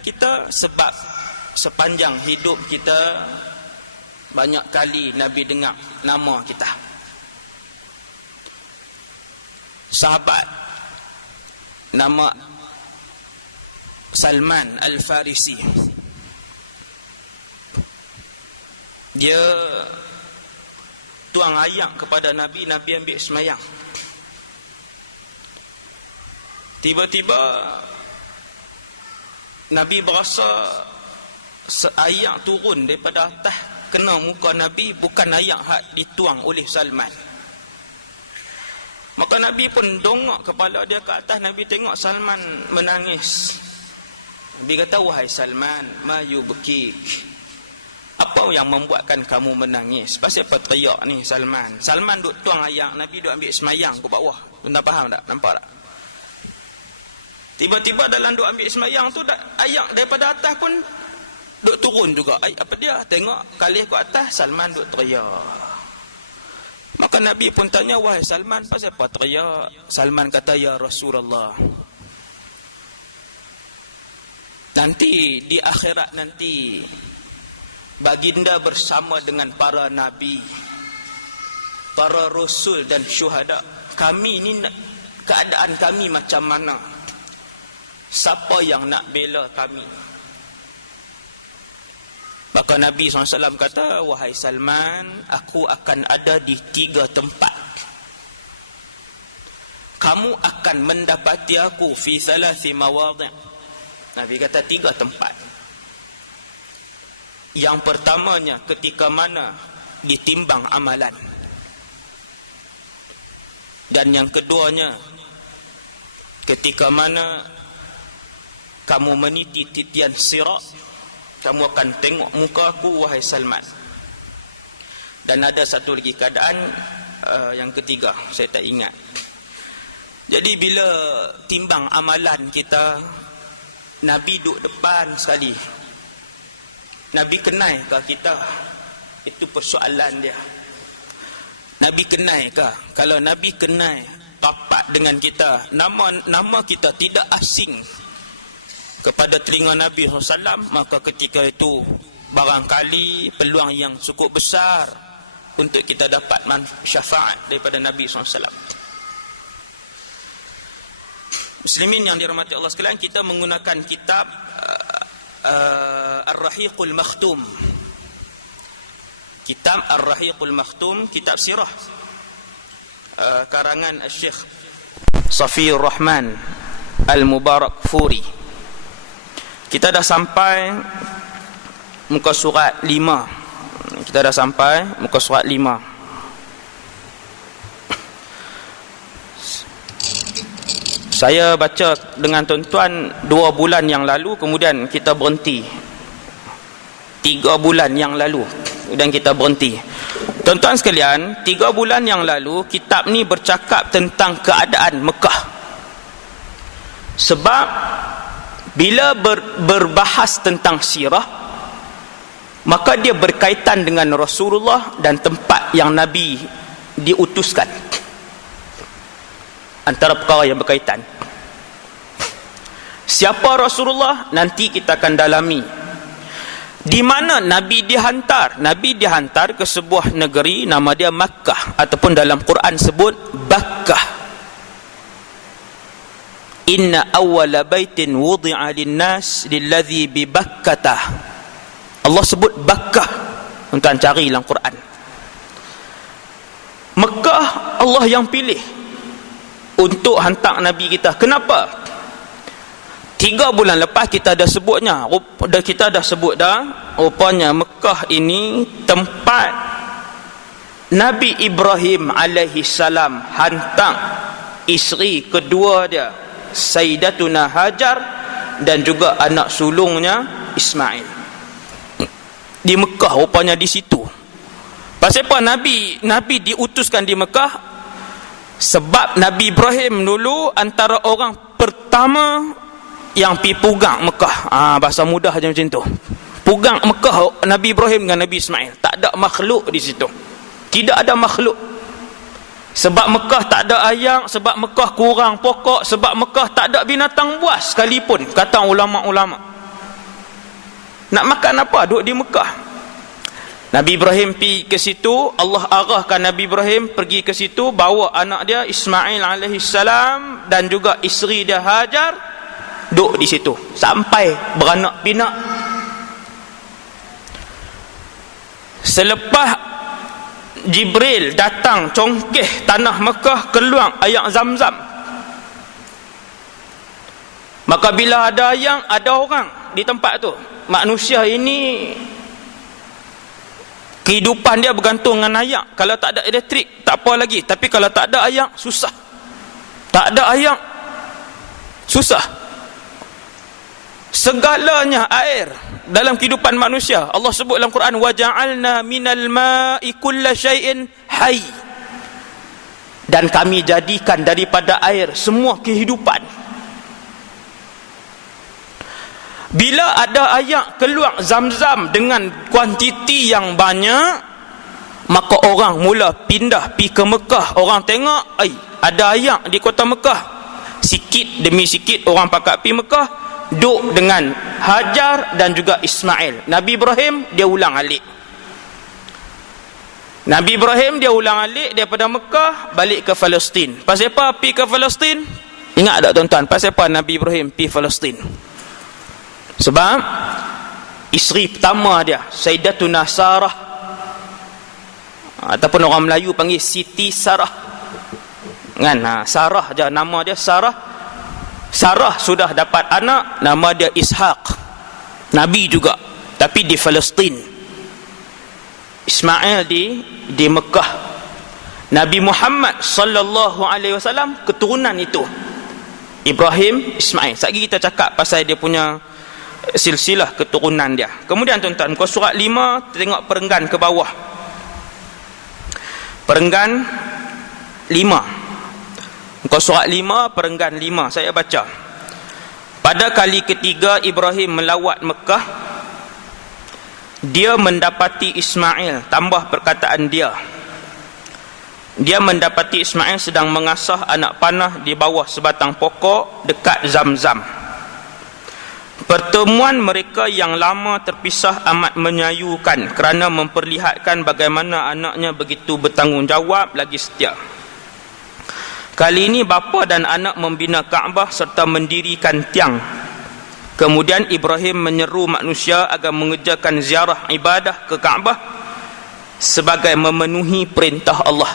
kita sebab sepanjang hidup kita banyak kali Nabi dengar nama kita. Sahabat nama Salman Al-Farisi, dia tuang ayak kepada Nabi, Nabi ambil semayang. Tiba-tiba Nabi berasa seayak turun daripada atas kena muka Nabi, bukan ayak hak dituang oleh Salman. Maka Nabi pun dongak kepala dia ke atas. Nabi tengok Salman menangis. Nabi kata, wahai Salman, ma yubkik, apa yang membuatkan kamu menangis? Pasal apa teriak ni Salman? Salman duk tuang ayak, Nabi duk ambil semayang ke bawah. Tuan faham tak? Nampak tak? Tiba-tiba dalam duk ambil semayang tu, ayak daripada atas pun duk turun juga. Apa dia? Tengok kali ke atas, Salman duk teriak. Maka Nabi pun tanya, wahai Salman, pasal apa teriak? Salman kata, ya Rasulullah, nanti di akhirat nanti baginda bersama dengan para nabi, para rasul dan syuhada. Kami ni keadaan kami macam mana? Siapa yang nak bela kami? Maka Nabi SAW kata, wahai Salman, aku akan ada di 3 tempat. Kamu akan mendapati aku fi thalathi mawadhi'. Nabi kata 3 tempat. Yang pertamanya ketika mana ditimbang amalan. Dan yang keduanya ketika mana kamu meniti titian sirat, kamu akan tengok muka aku, wahai Salman. Dan ada satu lagi keadaan yang ketiga, saya tak ingat. Jadi bila timbang amalan kita, Nabi duduk depan sekali. Nabi kenal ke kita? Itu persoalan dia. Nabi kenal ke? Kalau Nabi kenal rapat dengan kita, nama kita tidak asing kepada telinga Nabi SAW, maka ketika itu barangkali peluang yang cukup besar untuk kita dapat syafaat daripada Nabi SAW. Muslimin yang dirahmati Allah sekalian, kita menggunakan kitab Ar-Rahiqul Makhtum. Kitab Ar-Rahiqul Makhtum, kitab sirah, karangan Syekh Safiyur Rahman Al-Mubarakfuri. Kita dah sampai muka surat 5. Kita dah sampai muka surat 5. Saya baca dengan tuan-tuan 2 bulan yang lalu, kemudian kita berhenti. 3 bulan yang lalu, kemudian kita berhenti. Tuan-tuan sekalian, 3 bulan yang lalu kitab ni bercakap tentang keadaan Mekah. Sebab bila berbahas tentang sirah, maka dia berkaitan dengan Rasulullah dan tempat yang Nabi diutuskan. Antara perkara yang berkaitan. Siapa Rasulullah? Nanti kita akan dalami. Di mana Nabi dihantar? Nabi dihantar ke sebuah negeri, nama dia Makkah, ataupun dalam Quran sebut Bakkah. Inna awwala baitin wudi'a linnas lilladhi bi Bakkah. Allah sebut Bakkah. Tuan cari dalam Quran. Mekah Allah yang pilih untuk hantar Nabi kita. Kenapa? 3 bulan lepas kita dah sebutnya. Kita dah sebut dah. Rupanya Mekah ini tempat Nabi Ibrahim alaihi salam hantar isteri kedua dia, Sayyidatuna Hajar, dan juga anak sulungnya Ismail. Di Mekah rupanya di situ. Pasal apa Nabi diutuskan di Mekah? Sebab Nabi Ibrahim dulu antara orang pertama yang pi pugang Mekah. Bahasa mudah aja macam tu. Pugang Mekah Nabi Ibrahim dengan Nabi Ismail. Tak ada makhluk di situ. Tidak ada makhluk. Sebab Mekah tak ada ayam, sebab Mekah kurang pokok, sebab Mekah tak ada binatang buas sekalipun, kata ulama-ulama. Nak makan apa? Duduk di Mekah. Nabi Ibrahim pergi ke situ, Allah arahkan Nabi Ibrahim pergi ke situ, bawa anak dia Ismail alaihissalam dan juga isteri dia Hajar, duduk di situ sampai beranak pinak. Selepas Jibril datang congkeh tanah Mekah, keluar air Zam-Zam. Maka bila ada yang ada orang di tempat tu, manusia ini kehidupan dia bergantung dengan air. Kalau tak ada elektrik, tak apa lagi. Tapi kalau tak ada air, susah. Tak ada air, susah. Segalanya air dalam kehidupan manusia. Allah sebut dalam Quran, وَجَعَلْنَا مِنَ الْمَاءِ كُلَّ شَيْءٍ حَيٍّ. Dan kami jadikan daripada air semua kehidupan. Bila ada air keluar Zam-Zam dengan kuantiti yang banyak, maka orang mula pindah pergi ke Mekah. Orang tengok, ada air di kota Mekah. Sikit demi sikit orang pakat pergi Mekah, duduk dengan Hajar dan juga Ismail. Nabi Ibrahim dia ulang alik. Nabi Ibrahim dia ulang alik daripada Mekah balik ke Palestin. Pasal apa pergi ke Palestin? Ingat tak tuan-tuan, pasal apa Nabi Ibrahim pergi Palestin? Sebab isteri pertama dia, Sayyidatuna Sarah, ataupun orang Melayu panggil Siti Sarah kan, Sarah je nama dia, Sarah. Sarah sudah dapat anak, nama dia Ishaq, Nabi juga, tapi di Palestin. Ismail di Mekah. Nabi Muhammad sallallahu alaihi wasallam keturunan itu, Ibrahim, Ismail. Sekali kita cakap pasal dia punya silsilah keturunan dia. Kemudian tuan-tuan, muka surat 5, tengok perenggan ke bawah. Perenggan 5. Muka surat 5, perenggan 5. Saya baca. Pada kali ketiga Ibrahim melawat Mekah, dia mendapati Ismail, tambah perkataan dia. Dia mendapati Ismail sedang mengasah anak panah di bawah sebatang pokok dekat Zam-Zam. Pertemuan mereka yang lama terpisah amat menyayukan kerana memperlihatkan bagaimana anaknya begitu bertanggungjawab lagi setia. Kali ini bapa dan anak membina Kaabah serta mendirikan tiang. Kemudian Ibrahim menyeru manusia agar mengerjakan ziarah ibadah ke Kaabah sebagai memenuhi perintah Allah.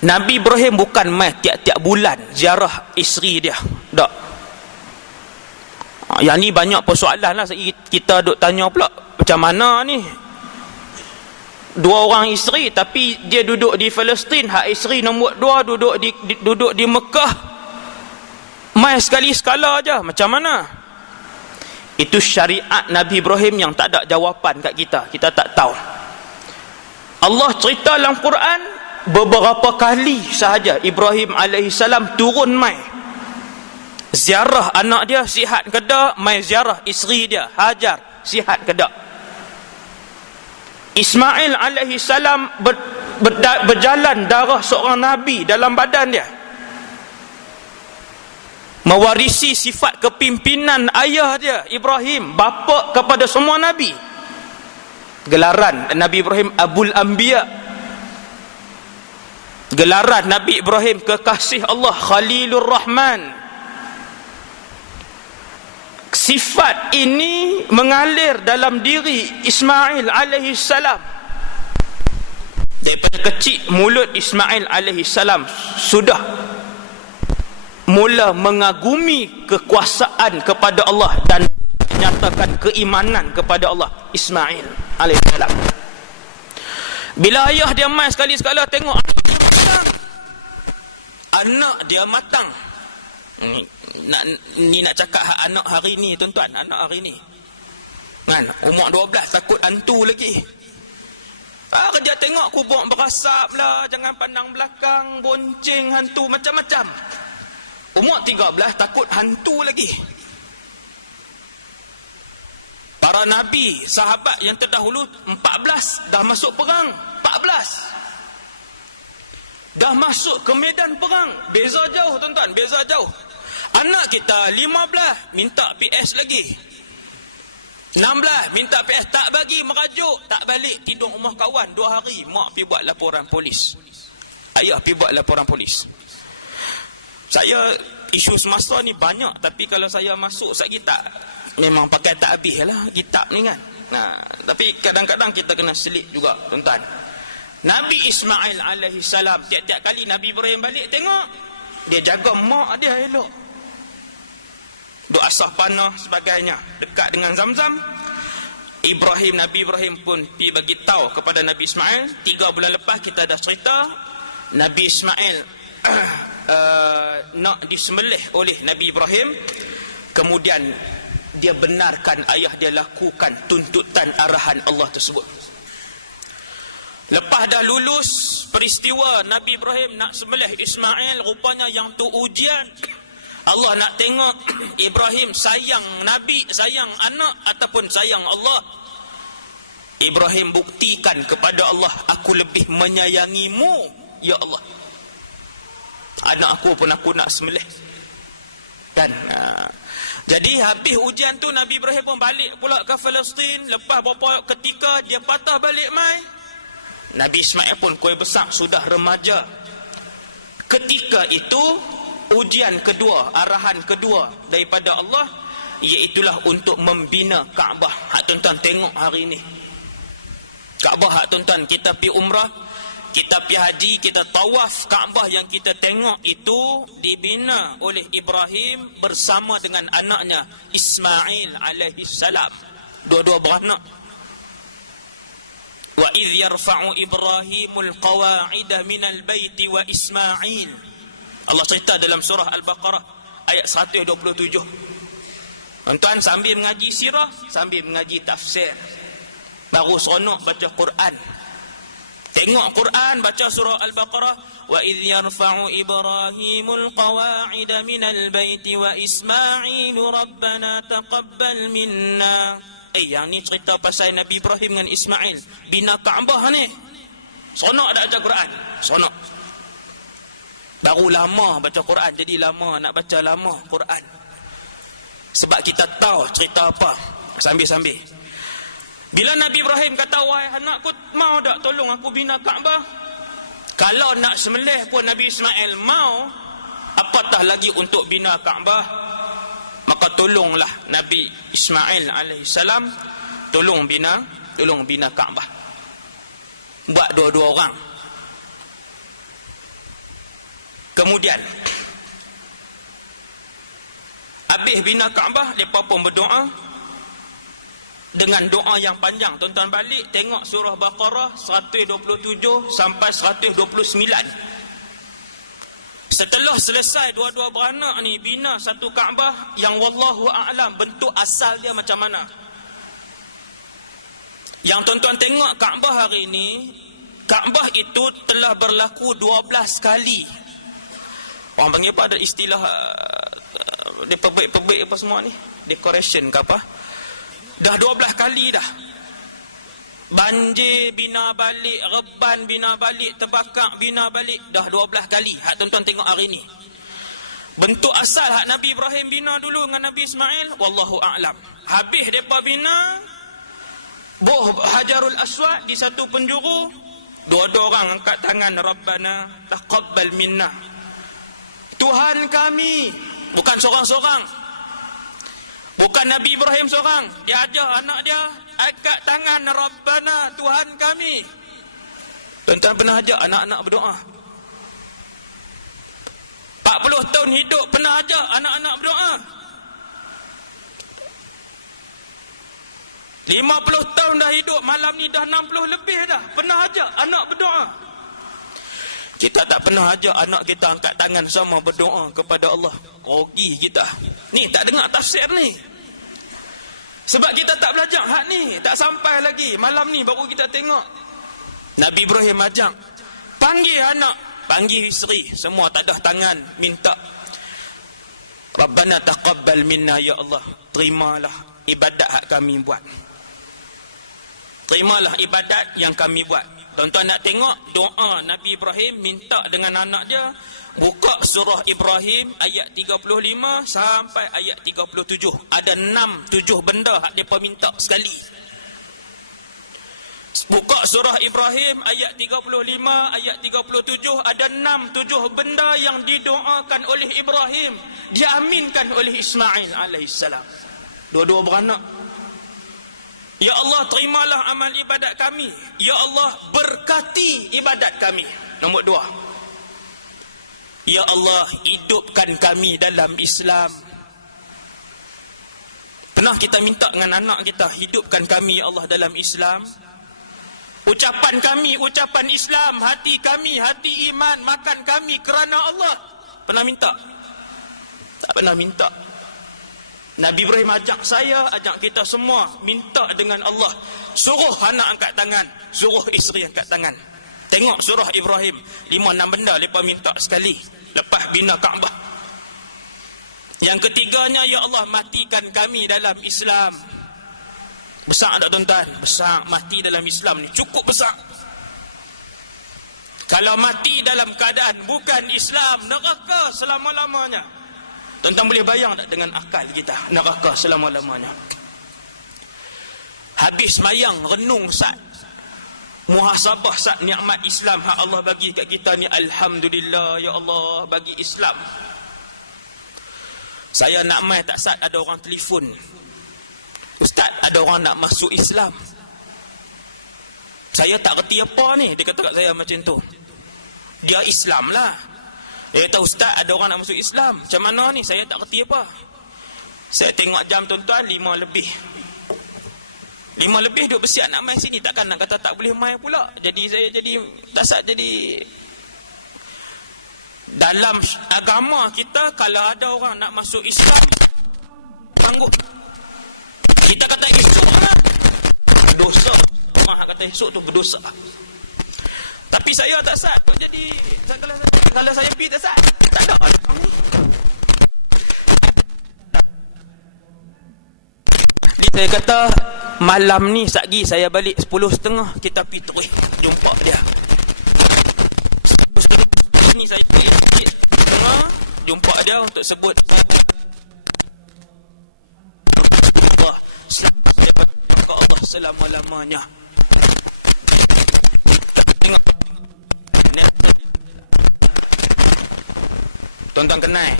Nabi Ibrahim bukan mai tiap-tiap bulan ziarah isteri dia. Tak. Yang ni banyak persoalan lah. Kita duk tanya pula, macam mana ni? Dua orang isteri tapi dia duduk di Palestin. Hak isteri nombor 2 duduk di Mekah. Mai sekali sekala aja. Macam mana? Itu syariat Nabi Ibrahim yang tak ada jawapan kat kita. Kita tak tahu. Allah cerita dalam Quran beberapa kali sahaja Ibrahim alaihissalam turun mai ziarah anak dia, sihat ke tak? Mai ziarah isteri dia Hajar, sihat ke tak? Ismail alaihissalam berjalan darah seorang Nabi dalam badan dia, mewarisi sifat kepimpinan ayah dia Ibrahim, bapa kepada semua Nabi. Gelaran Nabi Ibrahim Abul Anbiya. Gelaran Nabi Ibrahim kekasih Allah, Khalilur Rahman. Sifat ini mengalir dalam diri Ismail alaihissalam. Daripada kecil mulut Ismail alaihissalam sudah mula mengagumi kekuasaan kepada Allah dan menyatakan keimanan kepada Allah. Ismail alaihissalam, bila ayah dia mai sekali-sekala tengok anak dia matang. Nak cakap anak hari ni tuan-tuan, anak hari ni kan, umur 12 takut hantu lagi. Kerja tengok kubur berasap lah, jangan pandang belakang, bonceng hantu macam-macam. Umur 13 takut hantu lagi. Para nabi, sahabat yang terdahulu 14 dah masuk perang, 14 dah masuk ke medan perang. Beza jauh tuan-tuan, beza jauh. Anak kita 15 minta PS lagi. 16 minta PS, tak bagi, merajuk, tak balik, tidur rumah kawan 2 hari. Mak pergi buat laporan polis, ayah pergi buat laporan polis. Saya isu semasa ni banyak, tapi kalau saya masuk sekali tak, memang pakai tak habis lah kitab ni kan. Nah, tapi kadang-kadang kita kena selit juga tuan-tuan. Nabi Ismail alaihi salam, tiap-tiap kali Nabi Ibrahim balik tengok, dia jaga mak dia elok, duk asah panah sebagainya dekat dengan Zamzam. Nabi Ibrahim pun pergi bagi tahu kepada Nabi Ismail. 3 bulan lepas kita dah cerita, Nabi Ismail nak disembelih oleh Nabi Ibrahim. Kemudian dia benarkan ayah dia lakukan tuntutan arahan Allah tersebut. Lepas dah lulus peristiwa Nabi Ibrahim nak sembelih Ismail, rupanya yang tu ujian. Allah nak tengok Ibrahim sayang Nabi, sayang anak ataupun sayang Allah. Ibrahim buktikan kepada Allah, aku lebih menyayangimu ya Allah. Anak aku pun aku nak sembelih. Dan jadi habis ujian tu Nabi Ibrahim pun balik pula ke Palestin. Lepas beberapa ketika dia patah balik mai, Nabi Ismail pun kuih besar, sudah remaja. Ketika itu ujian kedua, arahan kedua daripada Allah, iaitulah untuk membina Kaabah. Hak tuan-tuan tengok hari ini Kaabah, hak tuan-tuan kita pergi umrah, kita pergi haji, kita tawaf Kaabah, yang kita tengok itu dibina oleh Ibrahim bersama dengan anaknya Ismail alaihi salam, dua-dua beranak. Wa idh yarfa'u Ibrahimul qawa'ida minal baiti wa Ismail. Allah cerita dalam surah Al-Baqarah ayat 127. Tuan-tuan sambil mengaji sirah, sambil mengaji tafsir, baru seronok baca Quran. Tengok Quran, baca surah Al-Baqarah. Wa idh yarfa'u Ibrahimul qawa'ida minal baiti wa Ismail rabbana taqabbal minna. Yang ni cerita pasal Nabi Ibrahim dengan Ismail bina Kaabah ni. Seronok dah baca Quran, seronok. Baru lama baca Quran, jadi lama nak baca lama Quran. Sebab kita tahu cerita apa sambil-sambil. Bila Nabi Ibrahim kata, wahai anakku, mau tak tolong aku bina Kaabah? Kalau nak sembelih pun Nabi Ismail mau, apatah lagi untuk bina Kaabah. Maka tolonglah Nabi Ismail alaihissalam, tolong bina Kaabah. Buat dua-dua orang. Kemudian habis bina Kaabah, mereka pun berdoa dengan doa yang panjang. Tuan-tuan balik tengok surah Baqarah 127 sampai 129. Setelah selesai dua-dua beranak ni bina satu Kaabah yang wallahu a'lam bentuk asal dia macam mana. Yang tuan-tuan tengok Kaabah hari ini, Kaabah itu telah berlaku 12 kali. Orang panggil apa, ada istilah dia perbaik apa semua ni, decoration ke apa. Dah 12 kali dah. Banjir bina balik, reban bina balik, terbakar bina balik, dah 12 kali. Hak tuan-tuan tengok hari ni. Bentuk asal hak Nabi Ibrahim bina dulu dengan Nabi Ismail, wallahu a'lam. Habis depa bina Buh Hajarul Aswad di satu penjuru, dua-dua orang angkat tangan, Rabbana taqabbal minna. Tuhan kami, bukan seorang-seorang. Bukan Nabi Ibrahim seorang, dia ajar anak dia angkat tangan, Rabbana Tuhan kami. Tuan-tuan pernah ajak anak-anak berdoa? 40 tahun hidup pernah ajak anak-anak berdoa? 50 tahun dah hidup, malam ni dah 60 lebih dah, pernah ajak anak berdoa? Kita tak pernah ajak anak kita angkat tangan sama berdoa kepada Allah. Rogi kita. Ni tak dengar tafsir ni. Sebab kita tak belajar hak ni, tak sampai lagi. Malam ni baru kita tengok. Nabi Ibrahim ajak, panggil anak, panggil isteri, semua tak ada tangan, minta. Rabbana taqabbal minna ya Allah. Terimalah ibadat hak kami buat. Terimalah ibadat yang kami buat. Tuan-tuan nak tengok doa Nabi Ibrahim minta dengan anak dia. Buka surah Ibrahim ayat 35 sampai ayat 37. Ada 6-7 benda hak depa minta sekali. Buka surah Ibrahim ayat 35 ayat 37, ada 6-7 benda yang didoakan oleh Ibrahim, diaminkan oleh Ismail alaihissalam. Dua-dua beranak. Ya Allah, terimalah amal ibadat kami. Ya Allah, berkati ibadat kami. Nombor 2. Ya Allah, hidupkan kami dalam Islam. Pernah kita minta dengan anak kita, hidupkan kami ya Allah dalam Islam. Ucapan kami, ucapan Islam. Hati kami, hati iman. Makan kami kerana Allah. Pernah minta? Tak pernah minta. Nabi Ibrahim ajak saya, ajak kita semua minta dengan Allah. Suruh anak angkat tangan, suruh isteri angkat tangan. Tengok surah Ibrahim, 5-6 benda mereka minta sekali lepas bina Kaabah. Yang ketiganya, ya Allah, matikan kami dalam Islam. Besar tak tuan-tuan? Besar. Mati dalam Islam ni cukup besar. Kalau mati dalam keadaan bukan Islam, neraka selama-lamanya. Tuan-tuan boleh bayang tak dengan akal kita? Neraka selama-lamanya. Habis mayang, renung sat, muhasabah sat nikmat Islam hak Allah bagi kat kita ni. Alhamdulillah ya Allah bagi Islam. Saya nak mai tak sat, ada orang telefon, Ustaz, ada orang nak masuk Islam. Saya tak reti apa ni. Dia kata kat saya macam tu. Dia Islam lah. Dia kata, Ustaz, ada orang nak masuk Islam. Macam mana ni? Saya tak reti apa. Saya tengok jam tuan-tuan, 5 lebih. 5 lebih duk bersiap nak mai sini. Takkan nak kata tak boleh mai pula. Jadi saya jadi tak sat. Jadi dalam agama kita, kalau ada orang nak masuk Islam, sanggup. Kita kata esok lah, berdosa. Orang kata esok tu berdosa. Tapi saya tak sat. Jadi kalau saya pergi tak sat, tak ada lah kamu. Saya kata malam ni satgi saya balik 10.30, kita pergi terus jumpa dia. Ni saya pergi 10.30 jumpa dia untuk sebut Allah, selamat daripada Allah selama-lamanya. Tengok tuan-tuan kenal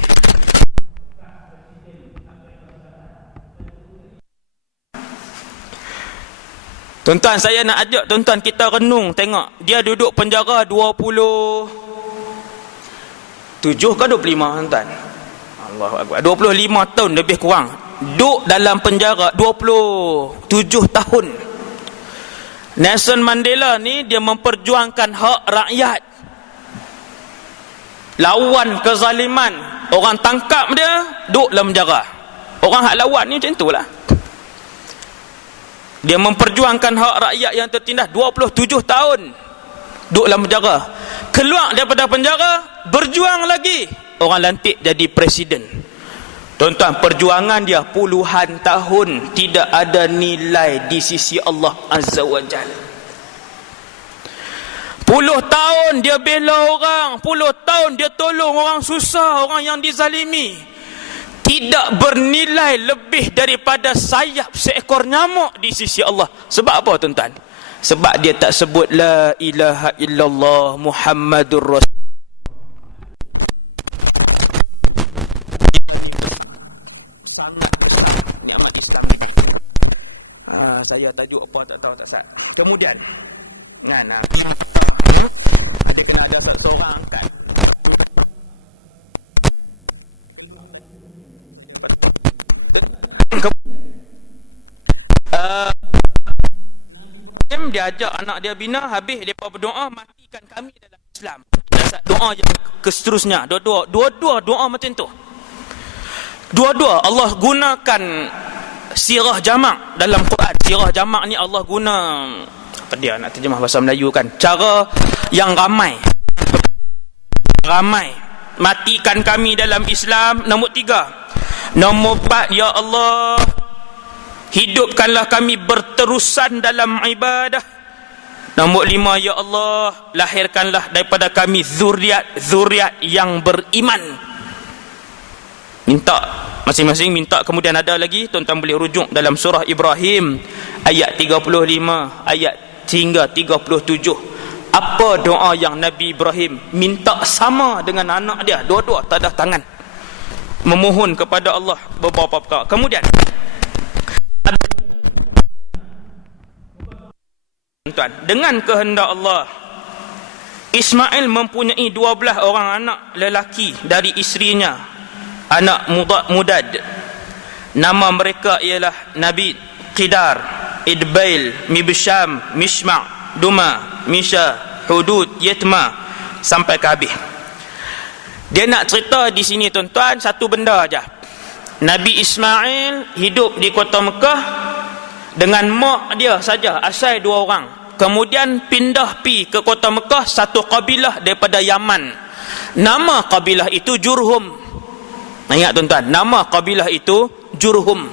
tuan-tuan, saya nak ajak tuan-tuan kita renung. Tengok, dia duduk penjara 27 ke 25 tuan-tuan. Allahu Akbar. 25 tahun lebih kurang. Duduk dalam penjara 27 tahun. Nelson Mandela ni dia memperjuangkan hak rakyat. Lawan kezaliman. Orang tangkap dia, duduk dalam penjara. Orang hak lawan ni macam itulah. Dia memperjuangkan hak rakyat yang tertindas 27 tahun duduk dalam penjara. Keluar daripada penjara, berjuang lagi, orang lantik jadi presiden. Tuan-tuan, perjuangan dia puluhan tahun tidak ada nilai di sisi Allah Azza wa Jalla. 10 tahun dia bela orang, 10 tahun dia tolong orang susah, orang yang dizalimi. Tidak bernilai lebih daripada sayap seekor nyamuk di sisi Allah. Sebab apa tuan-tuan? Sebab dia tak sebut la ilaha illallah Muhammadur Rasul. Sangat besar nikmat Islam. Saya tajuk apa tak tahu tak sat. Kemudian dia kena ada seorang angkat. Dia ajak anak dia bina, habis mereka berdoa, matikan kami dalam Islam. Doa yang seterusnya, dua-dua doa macam tu. Dua-dua Allah gunakan sirah jamak dalam Quran. Sirah jamak ni Allah guna, apa dia nak terjemah bahasa Melayu kan, cara yang ramai. Matikan kami dalam Islam. Nombor 3. Nombor 4, ya Allah, hidupkanlah kami berterusan dalam ibadah. Nombor 5, ya Allah, lahirkanlah daripada kami zuriat yang beriman. Minta masing-masing minta. Kemudian ada lagi, tuan-tuan boleh rujuk dalam surah Ibrahim ayat 35 ayat hingga 37. Apa doa yang Nabi Ibrahim minta sama dengan anak dia, dua-dua tadah tangan memohon kepada Allah beberapa perkara. Kemudian tuan, dengan kehendak Allah, Ismail mempunyai 12 orang anak lelaki dari isterinya, anak Mudad. Nama mereka ialah Nabi, Qidar, Idbail, Mibsham, Mishma', Duma, Misha, Hudud, Yatma, sampai ke habis. Dia nak cerita di sini tuan-tuan satu benda aja. Nabi Ismail hidup di kota Mekah dengan mak dia saja, asal 2 orang. Kemudian pindah pi ke kota Mekah satu kabilah daripada Yaman. Nama kabilah itu Jurhum. Ingat tuan-tuan, nama kabilah itu Jurhum.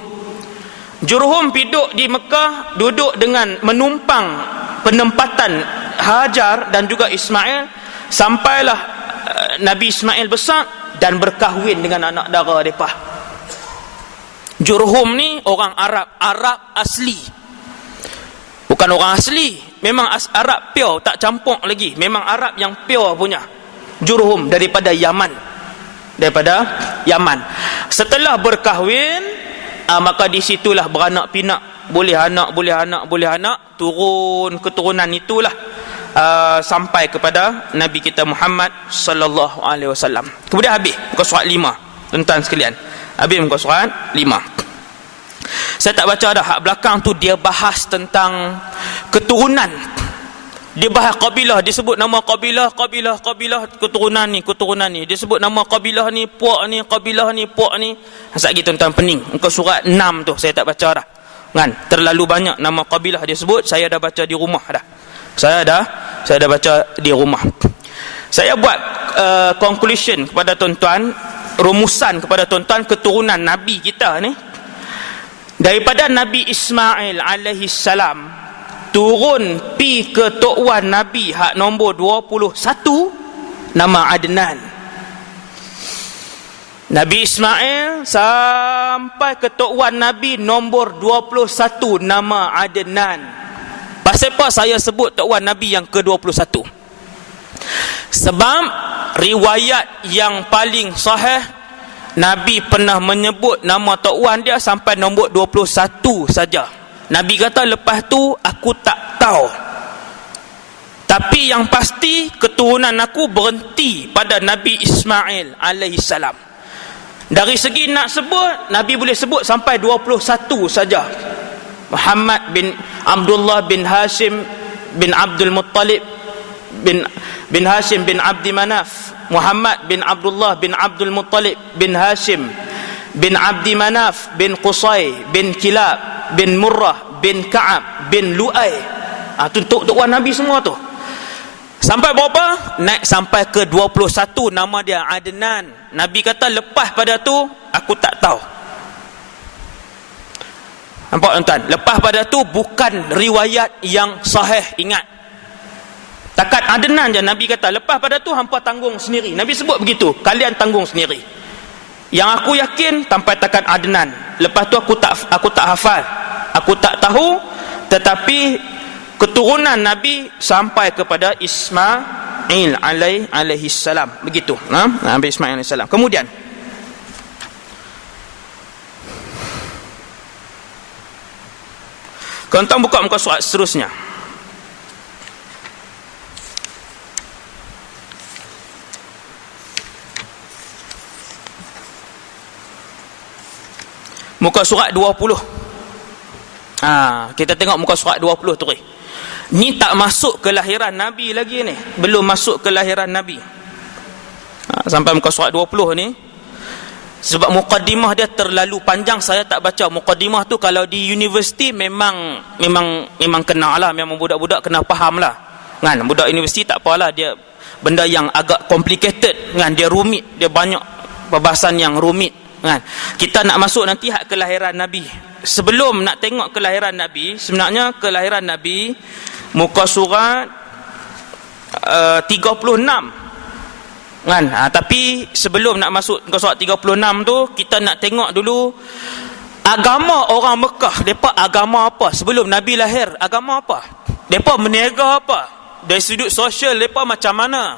Jurhum hidup di Mekah, duduk dengan menumpang penempatan Hajar dan juga Ismail, sampailah Nabi Ismail besar dan berkahwin dengan anak dara mereka. Jurhum ni orang Arab asli. Bukan orang asli, memang Arab pure, tak campur lagi. Memang Arab yang pure punya. Jurhum daripada Yaman. Setelah berkahwin, maka di situlah beranak pinak. Boleh anak, turun keturunan itulah sampai kepada Nabi kita Muhammad sallallahu alaihi wasallam. Kemudian habis muka surat 5, tuan-tuan sekalian. Habis muka surat 5. Saya tak baca dah, hak belakang tu dia bahas tentang keturunan. Dia bahas kabilah, dia sebut nama kabilah, keturunan ni. Dia sebut nama kabilah ni, puak ni, kabilah ni, puak ni. Sekejap lagi tuan-tuan pening. Muka surat 6 tu saya tak baca dah. Kan? Terlalu banyak nama kabilah dia sebut, saya dah baca di rumah dah. Saya dah baca di rumah. Saya buat conclusion kepada tuan-tuan, rumusan kepada tuan-tuan keturunan Nabi kita ni. Daripada Nabi Ismail alaihi salam turun pi ke Tok Wan Nabi hak nombor 21, nama Adnan. Nabi Ismail sampai ke Tok Wan Nabi nombor 21, nama Adnan. Pasal apa saya sebut Tok Wan Nabi yang ke-21? Sebab riwayat yang paling sahih, Nabi pernah menyebut nama Tok Wan dia sampai nombor 21 saja. Nabi kata lepas tu aku tak tahu. Tapi yang pasti keturunan aku berhenti pada Nabi Ismail alaihi salam. Dari segi nak sebut, Nabi boleh sebut sampai 21 saja. Muhammad bin Abdullah bin Hashim bin Abdul Muttalib bin Hashim bin Abdi Manaf, Muhammad bin Abdullah bin Abdul Muttalib bin Hashim bin Abdi Manaf bin Qusay bin Kilab bin Murrah bin Ka'ab bin Lu'ay. Tu Tok Wan Nabi semua tu. Sampai berapa? Naik sampai ke 21, nama dia Adnan. Nabi kata lepas pada tu aku tak tahu. Nampak tuan-tuan? Lepas pada tu bukan riwayat yang sahih, ingat. Takat Adnan je Nabi kata, lepas pada tu hampa tanggung sendiri. Nabi sebut begitu, kalian tanggung sendiri. Yang aku yakin sampai takat Adnan. Lepas tu aku tak hafal, aku tak tahu. Tetapi keturunan Nabi sampai kepada Ismail alaihi salam. Begitu. Nabi Ismail alaihi salam. Kemudian tuan-tuan buka muka surat seterusnya. Muka surat 20. Kita tengok muka surat 20 tu. Ni tak masuk kelahiran Nabi lagi ni. Belum masuk kelahiran Nabi. Sampai muka surat 20 ni. Sebab muqaddimah dia terlalu panjang, saya tak baca. Muqaddimah tu kalau di universiti memang kena lah. Memang budak-budak kena faham lah. Kan? Budak universiti tak apalah. Dia benda yang agak complicated. Kan? Dia rumit. Dia banyak perbahasan yang rumit. Kan? Kita nak masuk nanti hak kelahiran Nabi. Sebelum nak tengok kelahiran Nabi, sebenarnya kelahiran Nabi muka surat 36 kan. Tapi sebelum nak masuk muka surat 36 tu, kita nak tengok dulu agama orang Mekah, depa agama apa sebelum Nabi lahir, agama apa, depa meniaga apa, dari sudut sosial depa macam mana,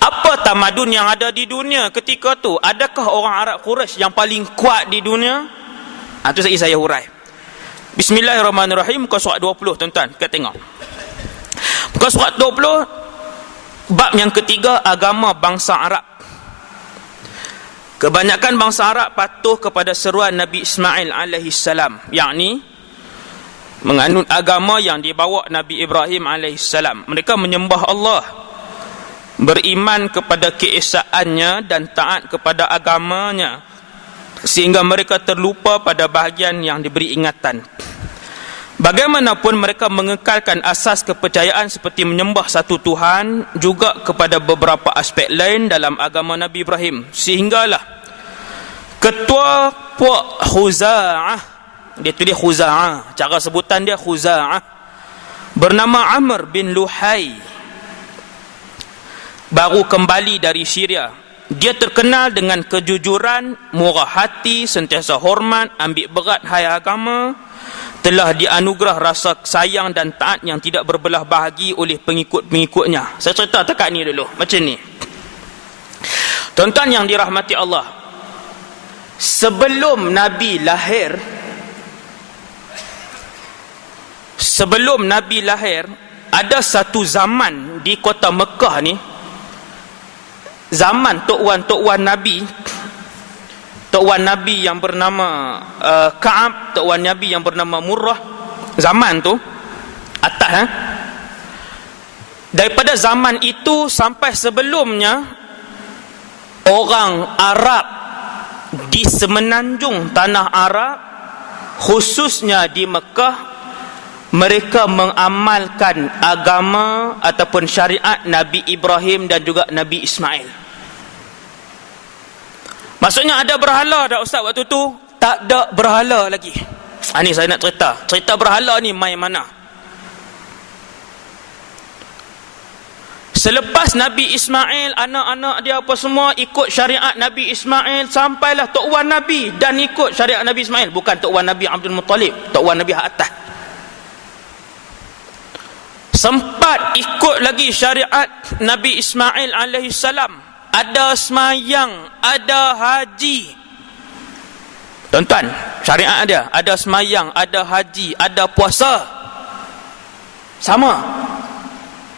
apa tamadun yang ada di dunia ketika tu, adakah orang Arab Quraisy yang paling kuat di dunia. Itu saya hurai. Bismillahirrahmanirrahim, muka surat 20 tuan-tuan, kita tengok muka surat 20, bab yang ketiga, agama bangsa Arab. Kebanyakan bangsa Arab patuh kepada seruan Nabi Ismail alaihi salam, yakni menganut agama yang dibawa Nabi Ibrahim alaihi salam. Mereka menyembah Allah, beriman kepada keesaannya dan taat kepada agamanya, sehingga mereka terlupa pada bahagian yang diberi ingatan. Bagaimanapun mereka mengekalkan asas kepercayaan seperti menyembah satu Tuhan juga kepada beberapa aspek lain dalam agama Nabi Ibrahim, sehinggalah ketua puak Khuza'ah, dia tulis Khuza'ah, cara sebutan dia Khuza'ah, bernama Amr bin Luhai, baru kembali dari Syria. Dia terkenal dengan kejujuran, murah hati, sentiasa hormat, ambil berat hal agama, telah dianugerah rasa sayang dan taat yang tidak berbelah bahagi oleh pengikut-pengikutnya. Saya cerita dekat ni dulu, macam ni. Tuan-tuan yang dirahmati Allah, sebelum Nabi lahir, ada satu zaman di kota Mekah ni, zaman Tok Wan Nabi, Tok Wan Nabi yang bernama Ka'ab, Tok Wan Nabi yang bernama Murrah. Zaman tu atas daripada zaman itu sampai sebelumnya, orang Arab di semenanjung tanah Arab, khususnya di Mekah, mereka mengamalkan agama ataupun syariat Nabi Ibrahim dan juga Nabi Ismail. Maksudnya ada berhala dah ustaz waktu tu? Tak ada berhala lagi. Ni saya nak cerita berhala ni main mana. Selepas Nabi Ismail, anak-anak dia apa semua ikut syariat Nabi Ismail, sampailah Tok Wan Nabi dan ikut syariat Nabi Ismail. Bukan Tok Wan Nabi Abdul Muttalib, Tok Wan Nabi hak atas. Sempat ikut lagi syariat Nabi Ismail alaihi salam. Ada semayang, ada haji. Tuan-tuan, syariat dia ada semayang, ada haji, ada puasa. Sama.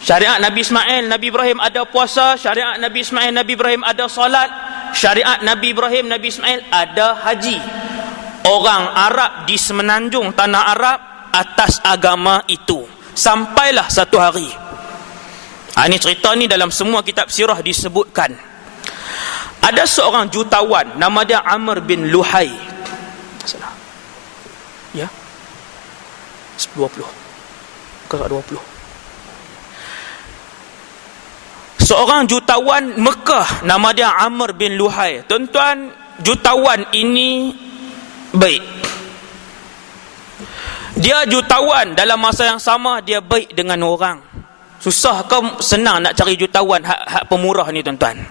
Syariat Nabi Ismail, Nabi Ibrahim ada puasa, syariat Nabi Ismail, Nabi Ibrahim ada salat, syariat Nabi Ibrahim, Nabi Ismail ada haji. Orang Arab di semenanjung tanah Arab atas agama itu. Sampailah satu hari, ini cerita ni dalam semua kitab sirah disebutkan. Ada seorang jutawan, nama dia Amr bin Luhai. Ya, 20 ke 20. Seorang jutawan Mekah, nama dia Amr bin Luhai. Tuan-tuan, jutawan ini baik. Dia jutawan, dalam masa yang sama dia baik dengan orang. Susah ke senang nak cari jutawan hak pemurah ni tuan-tuan?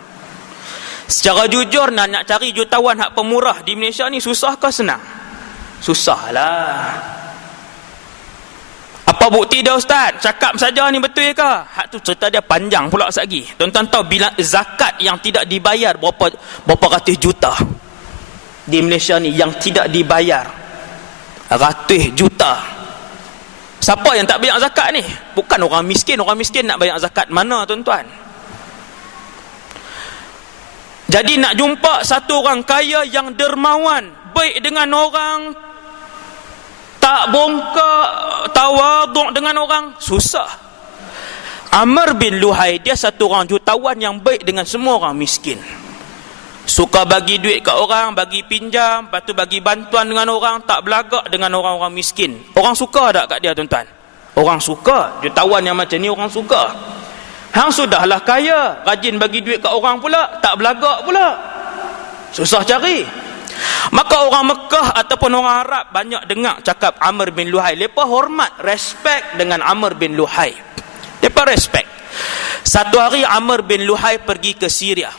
Secara jujur nak cari jutawan hak pemurah di Malaysia ni susah ke senang? Susahlah. Apa bukti dia ustaz? Cakap saja ni betul ke? Hak tu cerita dia panjang pula lagi. Tuan-tuan tahu bila zakat yang tidak dibayar berapa ratus juta di Malaysia ni yang tidak dibayar? Ratus juta. Siapa yang tak bayar zakat ni? Bukan orang miskin. Orang miskin nak bayar zakat mana tuan-tuan? Jadi nak jumpa satu orang kaya yang dermawan, baik dengan orang, tak bongkak, tawaduk dengan orang, susah. Amr bin Luhai, dia satu orang jutawan yang baik dengan semua orang miskin. Suka bagi duit kat orang, bagi pinjam, lepas tu bagi bantuan dengan orang, tak belagak dengan orang-orang miskin. Orang suka tak kat dia tuan-tuan? Orang suka. Jutawan yang macam ni orang suka. Hang sudahlah kaya, rajin bagi duit kat orang pula, tak belagak pula. Susah cari. Maka orang Mekah ataupun orang Arab banyak dengar cakap Amr bin Luhai. Mereka hormat, respect dengan Amr bin Luhai. Mereka respect. Satu hari Amr bin Luhai pergi ke Syria.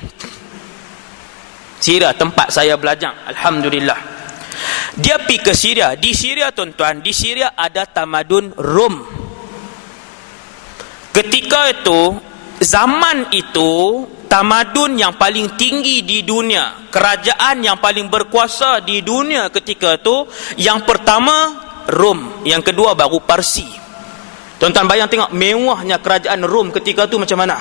Syria tempat saya belajar, alhamdulillah. Dia pergi ke Syria. Di Syria tuan-tuan, di Syria ada tamadun Rom. Ketika itu, zaman itu, tamadun yang paling tinggi di dunia, kerajaan yang paling berkuasa di dunia ketika itu, yang pertama Rom, yang kedua baru Parsi. Tuan-tuan bayang tengok mewahnya kerajaan Rom ketika itu macam mana.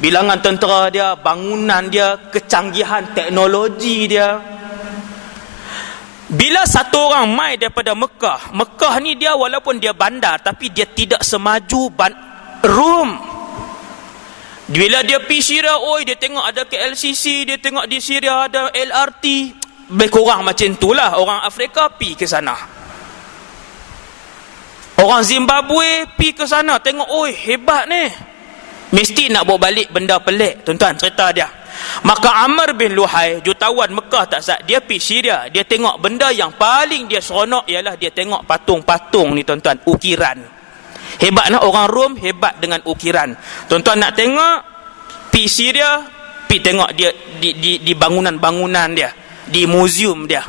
Bilangan tentera dia, bangunan dia, kecanggihan teknologi dia. Bila satu orang mai daripada Mekah, Mekah ni dia walaupun dia bandar, tapi dia tidak semaju Rom. Bila dia pergi Syria, dia tengok ada KLCC, dia tengok di Syria ada LRT. Lebih kurang macam itulah orang Afrika pergi ke sana. Orang Zimbabwe pergi ke sana, tengok, hebat ni. Mesti nak bawa balik benda pelik, tuan-tuan, cerita dia. Maka Amr bin Luhai, jutawan Mekah tak sah, dia pergi Syria, dia tengok benda yang paling dia seronok ialah dia tengok patung-patung ni, tuan-tuan, ukiran. Hebat nak orang Rom, hebat dengan ukiran. Tuan-tuan nak tengok, pergi Syria, pergi tengok dia di bangunan-bangunan dia, di muzium dia.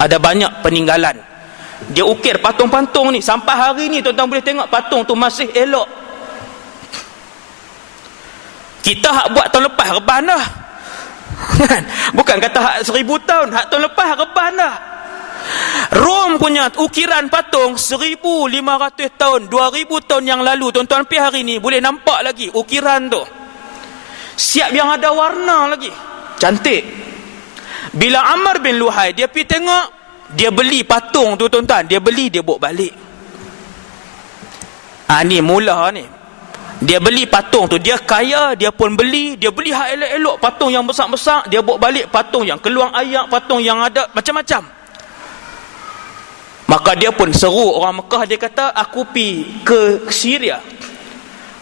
Ada banyak peninggalan. Dia ukir patung-patung ni. Sampai hari ni tuan-tuan boleh tengok patung tu masih elok. Kita hak buat tahun lepas reban dah. Bukan kata hak 1000 tahun, hak tahun lepas reban dah. Rom punya ukiran patung 1500 tahun, 2000 tahun yang lalu, tuan-tuan pergi hari ni boleh nampak lagi ukiran tu. Siap yang ada warna lagi. Cantik. Bila Amr bin Luhai dia pergi tengok, dia beli patung tu, tuan-tuan, dia beli, dia bawa balik. Ni mula ni. Dia beli patung tu, dia kaya, dia pun beli, dia beli hak elok-elok, patung yang besar-besar, dia bawa balik patung yang keluang ayak, patung yang ada macam-macam. Maka dia pun seru orang Mekah, dia kata, aku pergi ke Syria.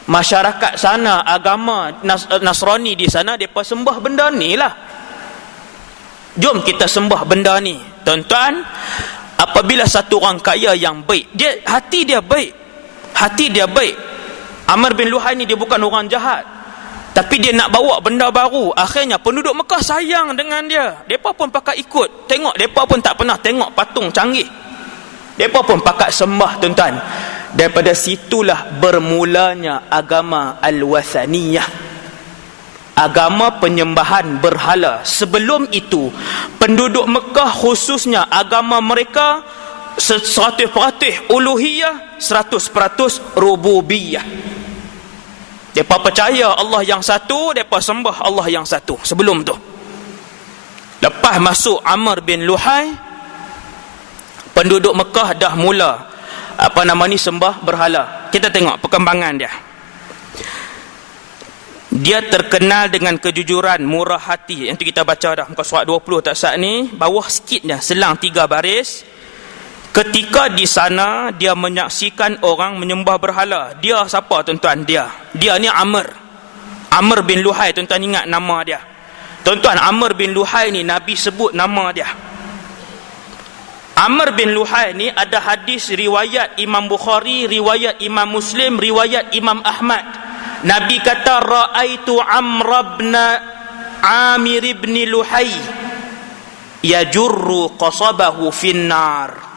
Masyarakat sana, agama Nasrani di sana, mereka sembah benda ni lah. Jom kita sembah benda ni. Tuan-tuan, apabila satu orang kaya yang baik, hati dia baik. Hati dia baik. Amr bin Luhai ni dia bukan orang jahat. Tapi dia nak bawa benda baru. Akhirnya penduduk Mekah sayang dengan dia. Mereka pun pakai ikut. Tengok, mereka pun tak pernah tengok patung canggih. Mereka pun pakai sembah, tuan-tuan. Daripada situlah bermulanya agama Al-Wathaniyah. Agama penyembahan berhala. Sebelum itu, penduduk Mekah khususnya agama mereka 100% uluhiyah, 100% rububiyah. Mereka percaya Allah yang satu, mereka sembah Allah yang satu. Sebelum tu, lepas masuk Amr bin Luhai, penduduk Mekah dah mula sembah berhala. Kita tengok perkembangan dia. Dia terkenal dengan kejujuran, murah hati. Yang tu kita baca dah muka surat 20 tak sat ni, bawah sikit dah, selang 3 baris. Ketika di sana dia menyaksikan orang menyembah berhala. Dia siapa, tuan-tuan? Dia ni Amr bin Luhai. Tuan-tuan ingat nama dia. Tuan-tuan, Amr bin Luhai ni Nabi sebut nama dia. Amr bin Luhai ni ada hadis riwayat Imam Bukhari, riwayat Imam Muslim, riwayat Imam Ahmad. Nabi kata, ra'aitu Amr bin Amir bin Luhai yajurru qasabahu finnar.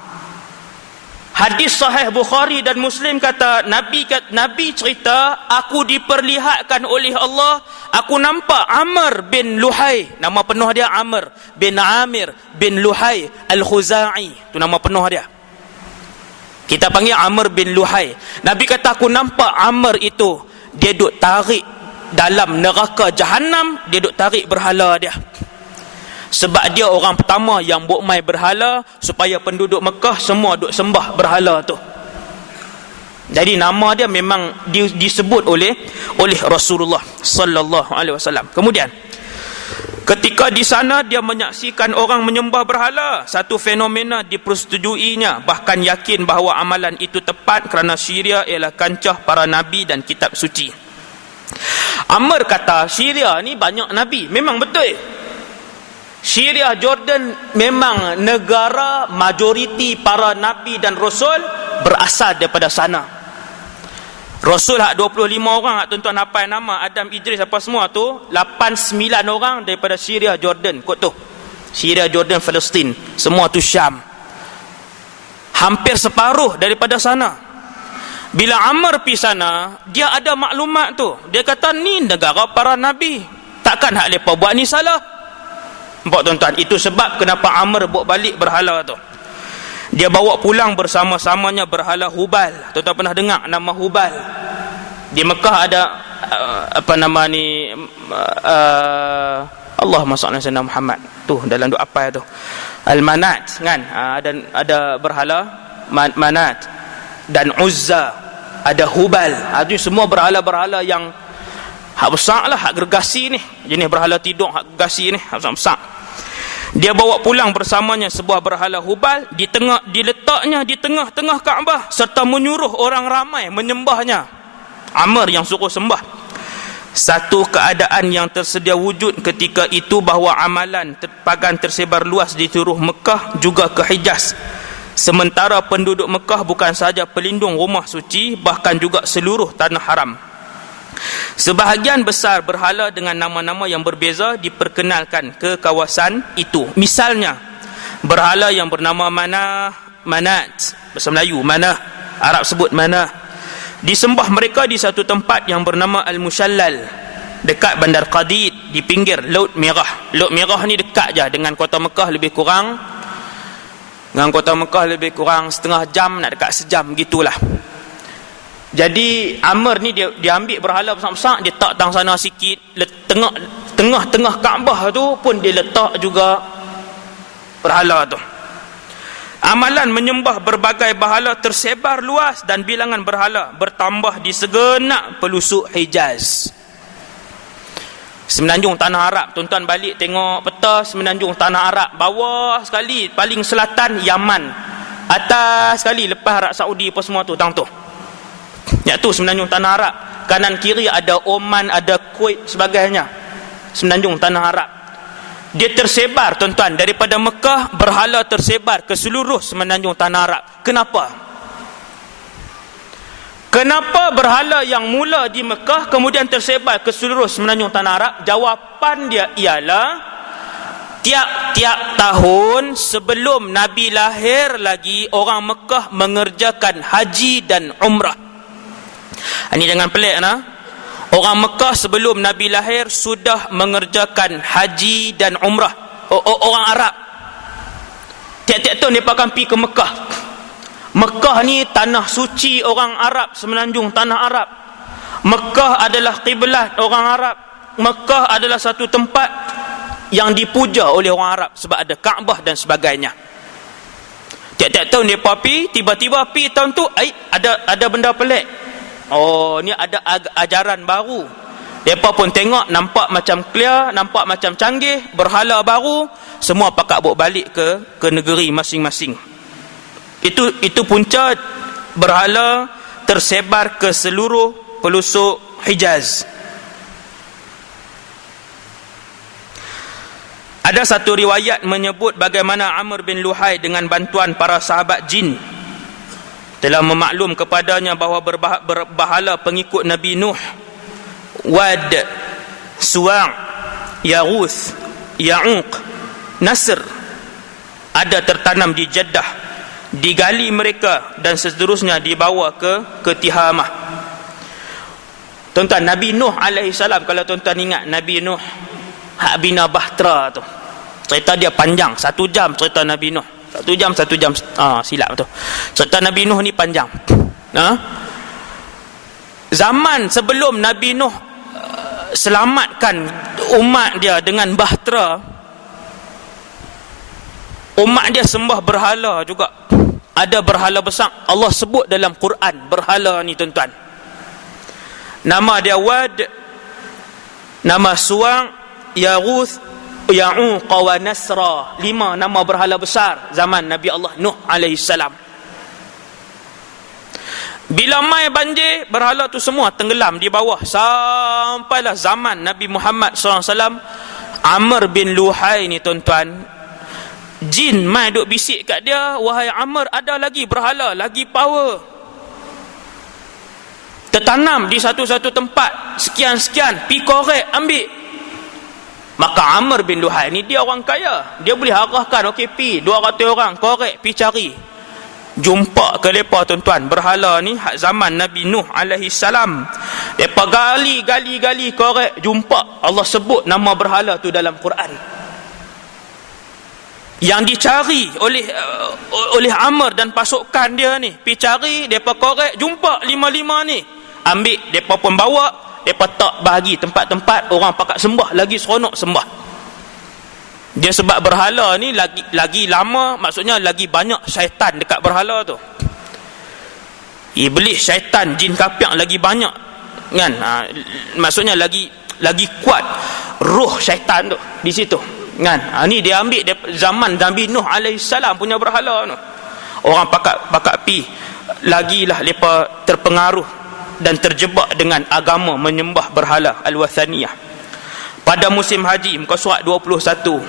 Hadis sahih Bukhari dan Muslim kata, Nabi cerita, aku diperlihatkan oleh Allah, aku nampak Amr bin Luhai, nama penuh dia Amr bin Amir bin Luhai Al-Khuzai, itu nama penuh dia. Kita panggil Amr bin Luhai. Nabi kata, aku nampak Amr itu, dia duk tarik dalam neraka Jahannam, dia duk tarik berhala dia. Sebab dia orang pertama yang buat mai berhala, supaya penduduk Mekah semua duk sembah berhala tu. Jadi nama dia memang disebut oleh Rasulullah sallallahu alaihi wasallam. Kemudian ketika di sana dia menyaksikan orang menyembah berhala, satu fenomena dipersetujuinya, bahkan yakin bahawa amalan itu tepat kerana Syria ialah kancah para nabi dan kitab suci. Amr kata, Syria ni banyak nabi. Memang betul. Syria, Jordan memang negara majoriti para nabi dan rasul berasal daripada sana. Rasul hak 25 orang hak tuan-tuan hafal nama, Adam, Idris apa semua tu, 8-9 orang daripada Syria, Jordan kot tu. Syria, Jordan, Palestin, semua tu Syam. Hampir separuh daripada sana. Bila Amr pergi sana, dia ada maklumat tu. Dia kata ni negara para nabi. Takkan hak mereka buat ni salah. Nampak tuan-tuan, itu sebab kenapa Amr bawa balik berhala tu. Dia bawa pulang bersama-samanya berhala Hubal. Tuan-tuan pernah dengar nama Hubal? Di Mekah ada apa nama ni, Allahumma salli ala Muhammad. Tu dalam doa apa tu? Al-Manat kan? Ada berhala Manat dan Uzza, ada Hubal. Itu semua berhala-berhala yang hak besar lah, hak gergasi ni. Jenis berhala tidur hak gergasi ni, hak besar. Dia bawa pulang bersamanya sebuah berhala Hubal, diletaknya di tengah-tengah Kaabah serta menyuruh orang ramai menyembahnya. Amr yang suruh sembah. Satu keadaan yang tersedia wujud ketika itu bahawa amalan pagan tersebar luas di seluruh Mekah juga ke Hijaz. Sementara penduduk Mekah bukan sahaja pelindung rumah suci, bahkan juga seluruh tanah haram. Sebahagian besar berhala dengan nama-nama yang berbeza diperkenalkan ke kawasan itu. Misalnya, berhala yang bernama Manat, bahasa Melayu, Manah, Arab sebut Manah, disembah mereka di satu tempat yang bernama Al-Mushallal, dekat Bandar Qadid, di pinggir Laut Merah. Laut Merah ni dekat je dengan kota Mekah, lebih kurang setengah jam, nak dekat sejam, gitulah. Jadi Amr ni dia ambil berhala besar-besar, dia tak tang sana sikit, tengah-tengah Kaabah tu pun dia letak juga berhala tu. Amalan menyembah berbagai berhala tersebar luas dan bilangan berhala bertambah di segenap pelosok Hijaz. Semenanjung Tanah Arab, tuan-tuan balik tengok peta semenanjung Tanah Arab, bawah sekali paling selatan Yaman, atas sekali lepas Arab Saudi apa semua tu, tang tu. Iaitu semenanjung Tanah Arab. Kanan kiri ada Oman, ada Kuwait sebagainya. Semenanjung Tanah Arab. Dia tersebar tuan-tuan, daripada Mekah berhala tersebar ke seluruh semenanjung Tanah Arab. Kenapa? Kenapa berhala yang mula di Mekah kemudian tersebar ke seluruh semenanjung Tanah Arab? Jawapan dia ialah tiap-tiap tahun sebelum Nabi lahir lagi, orang Mekah mengerjakan haji dan umrah. Ini jangan pelik nah. Orang Mekah sebelum Nabi lahir sudah mengerjakan haji dan umrah. Orang Arab tiap-tiap tahun mereka akan pergi ke Mekah. Mekah ni tanah suci orang Arab, semenanjung Tanah Arab. Mekah adalah kiblat orang Arab. Mekah adalah satu tempat yang dipuja oleh orang Arab sebab ada Kaabah dan sebagainya. Tiap-tiap tahun mereka pergi, tiba-tiba pergi tahun tu ada benda pelik. Oh, ni ada ajaran baru. Mereka pun tengok, nampak macam clear, nampak macam canggih, berhala baru, semua pakak bawa balik ke negeri masing-masing. Itu punca berhala tersebar ke seluruh pelosok Hijaz. Ada satu riwayat menyebut bagaimana Amr bin Luhai dengan bantuan para sahabat jin telah memaklum kepadanya bahawa berbahala pengikut Nabi Nuh, Wad, Suwa', Yaghuth, Ya'uq, Nasr ada tertanam di Jeddah, digali mereka dan seterusnya dibawa ke Tihamah. Tuan-tuan, Nabi Nuh alaihissalam, kalau tuan-tuan ingat Nabi Nuh hak bina bahtera tu, cerita dia panjang, 1 jam cerita Nabi Nuh. 1 jam silap tu. Cerita Nabi Nuh ni panjang. Zaman sebelum Nabi Nuh selamatkan umat dia dengan bahtera, umat dia sembah berhala juga. Ada berhala besar. Allah sebut dalam Quran berhala ni tuan-tuan. Nama dia Wad, nama Suwa', Yaghuth, Ya'uq wa Nasra. 5 nama berhala besar zaman Nabi Allah Nuh alaihissalam. Bila mai banjir, berhala tu semua tenggelam di bawah. Sampailah zaman Nabi Muhammad SAW, Amr bin Luhai ni tuan-tuan, jin mai duk bisik kat dia, wahai Amr, ada lagi berhala, lagi power, tertanam di satu-satu tempat, sekian-sekian, pi korek, ambil. Maka Amr bin Luhai ni dia orang kaya, dia boleh arahkan, okey pi 200 orang korek, pi cari. Jumpa ke mereka tuan-tuan, berhala ni hak zaman Nabi Nuh alaihi salam. Mereka gali korek, jumpa. Allah sebut nama berhala tu dalam Quran. Yang dicari oleh Amr dan pasukan dia ni, pi cari, mereka korek, jumpa 55 ni, ambil, mereka pun bawa, mereka tak bahagi tempat-tempat orang pakat sembah, lagi seronok sembah. Dia sebab berhala ni lagi lama, maksudnya lagi banyak syaitan dekat berhala tu. Iblis, syaitan, jin kapiak lagi banyak kan. Maksudnya lagi kuat roh syaitan tu di situ kan. Ni dia ambil zaman Nabi Nuh alaihi salam punya berhala tu. Orang pakat pi lagilah depa terpengaruh dan terjebak dengan agama menyembah berhala al-wathaniyah. Pada musim haji, muka surat 21,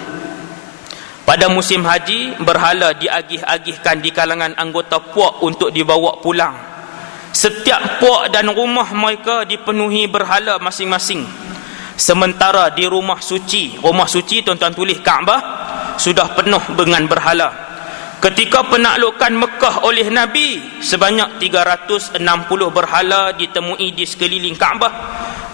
pada musim haji, berhala diagih-agihkan di kalangan anggota puak untuk dibawa pulang. Setiap puak dan rumah mereka dipenuhi berhala masing-masing. Sementara di rumah suci tuan-tuan tulis Kaabah, sudah penuh dengan berhala. Ketika penaklukan Mekah oleh Nabi, sebanyak 360 berhala ditemui di sekeliling Kaabah.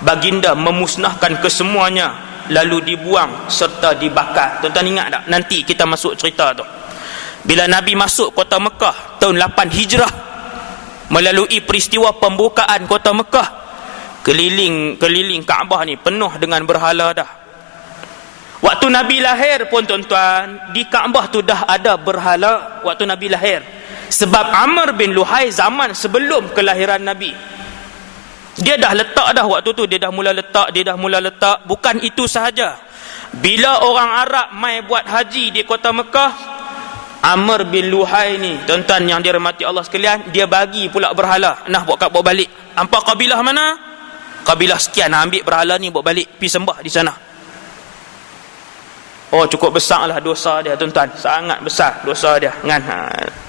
Baginda memusnahkan kesemuanya, lalu dibuang serta dibakar. Tuan-tuan ingat tak? Nanti kita masuk cerita tu. Bila Nabi masuk kota Mekah tahun 8 Hijrah, melalui peristiwa pembukaan kota Mekah, keliling Kaabah ni penuh dengan berhala dah. Waktu Nabi lahir pun tuan-tuan, di Kaabah tu dah ada berhala waktu Nabi lahir. Sebab Amr bin Luhai zaman sebelum kelahiran Nabi, dia dah letak dah waktu tu, dia dah mula letak. Bukan itu sahaja, bila orang Arab mai buat haji di kota Mekah, Amr bin Luhai ni tuan-tuan yang dirahmati Allah sekalian, dia bagi pula berhala, nah bawa balik. Hampa kabilah mana? Kabilah sekian, ambil berhala ni bawa balik, pi sembah di sana. Oh, cukup besar lah dosa dia tuan-tuan, sangat besar dosa dia kan.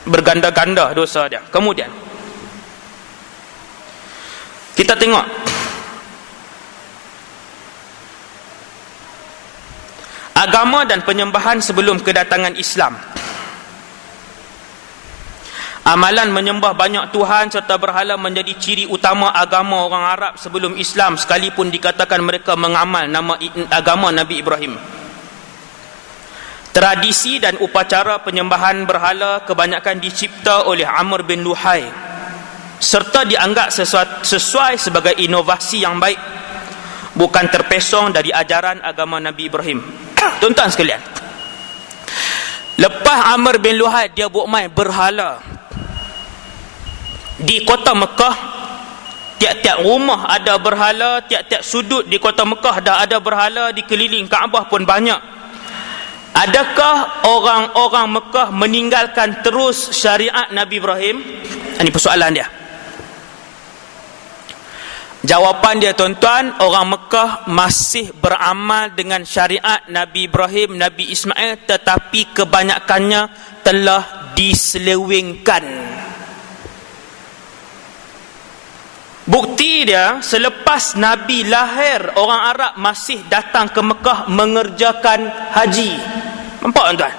Berganda-ganda dosa dia. Kemudian kita tengok agama dan penyembahan sebelum kedatangan Islam. Amalan menyembah banyak Tuhan serta berhala menjadi ciri utama agama orang Arab sebelum Islam, sekalipun dikatakan mereka mengamal nama agama Nabi Ibrahim. Tradisi dan upacara penyembahan berhala kebanyakan dicipta oleh Amr bin Luhai, serta dianggap sesuai sebagai inovasi yang baik, bukan terpesong dari ajaran agama Nabi Ibrahim. Tuan-tuan sekalian, lepas Amr bin Luhai dia buat main berhala di kota Mekah, tiap-tiap rumah ada berhala, tiap-tiap sudut di kota Mekah dah ada berhala, di keliling Kaabah pun banyak. Adakah orang-orang Mekah meninggalkan terus syariat Nabi Ibrahim? Ini persoalan dia. Jawapan dia tuan-tuan, orang Mekah masih beramal dengan syariat Nabi Ibrahim, Nabi Ismail, tetapi kebanyakannya telah diselewengkan. Bukti dia, selepas Nabi lahir, orang Arab masih datang ke Mekah mengerjakan haji. Nampak tuan-tuan?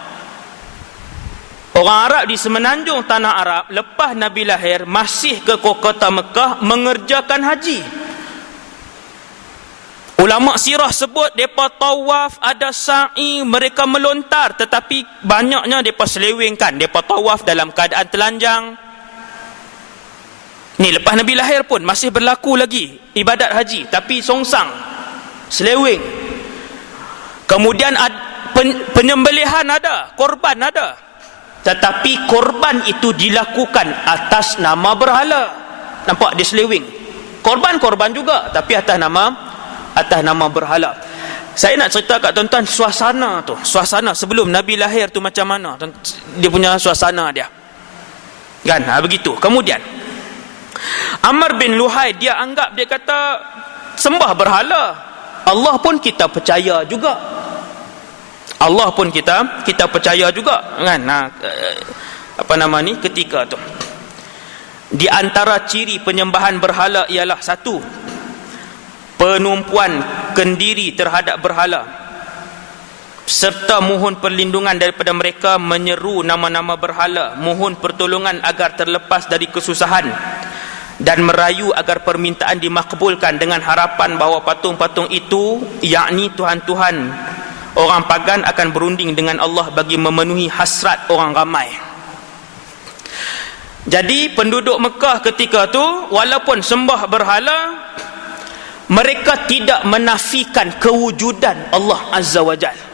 Orang Arab di semenanjung tanah Arab lepas Nabi lahir masih ke kota Mekah mengerjakan haji. Ulama sirah sebut mereka tawaf, ada sa'i, mereka melontar, tetapi banyaknya mereka selewengkan. Mereka tawaf dalam keadaan telanjang. Ni lepas Nabi lahir pun masih berlaku lagi ibadat haji, tapi songsang, seleweng. Kemudian penyembelihan ada, korban ada, tetapi korban itu dilakukan atas nama berhala. Nampak dia seleweng. Korban juga, tapi atas nama berhala. Saya nak cerita kat tuan-tuan suasana sebelum Nabi lahir tu macam mana, dia punya suasana dia kan. Begitu. Kemudian Amr bin Luhai dia anggap, dia kata sembah berhala, Allah pun kita percaya juga. Allah pun kita percaya juga kan. Ketika tu di antara ciri penyembahan berhala ialah satu, penumpuan kendiri terhadap berhala serta mohon perlindungan daripada mereka, menyeru nama-nama berhala, mohon pertolongan agar terlepas dari kesusahan, dan merayu agar permintaan dimakbulkan dengan harapan bahawa patung-patung itu, yakni Tuhan-Tuhan orang pagan, akan berunding dengan Allah bagi memenuhi hasrat orang ramai. Jadi penduduk Mekah ketika tu walaupun sembah berhala, mereka tidak menafikan kewujudan Allah Azza wa Jalla.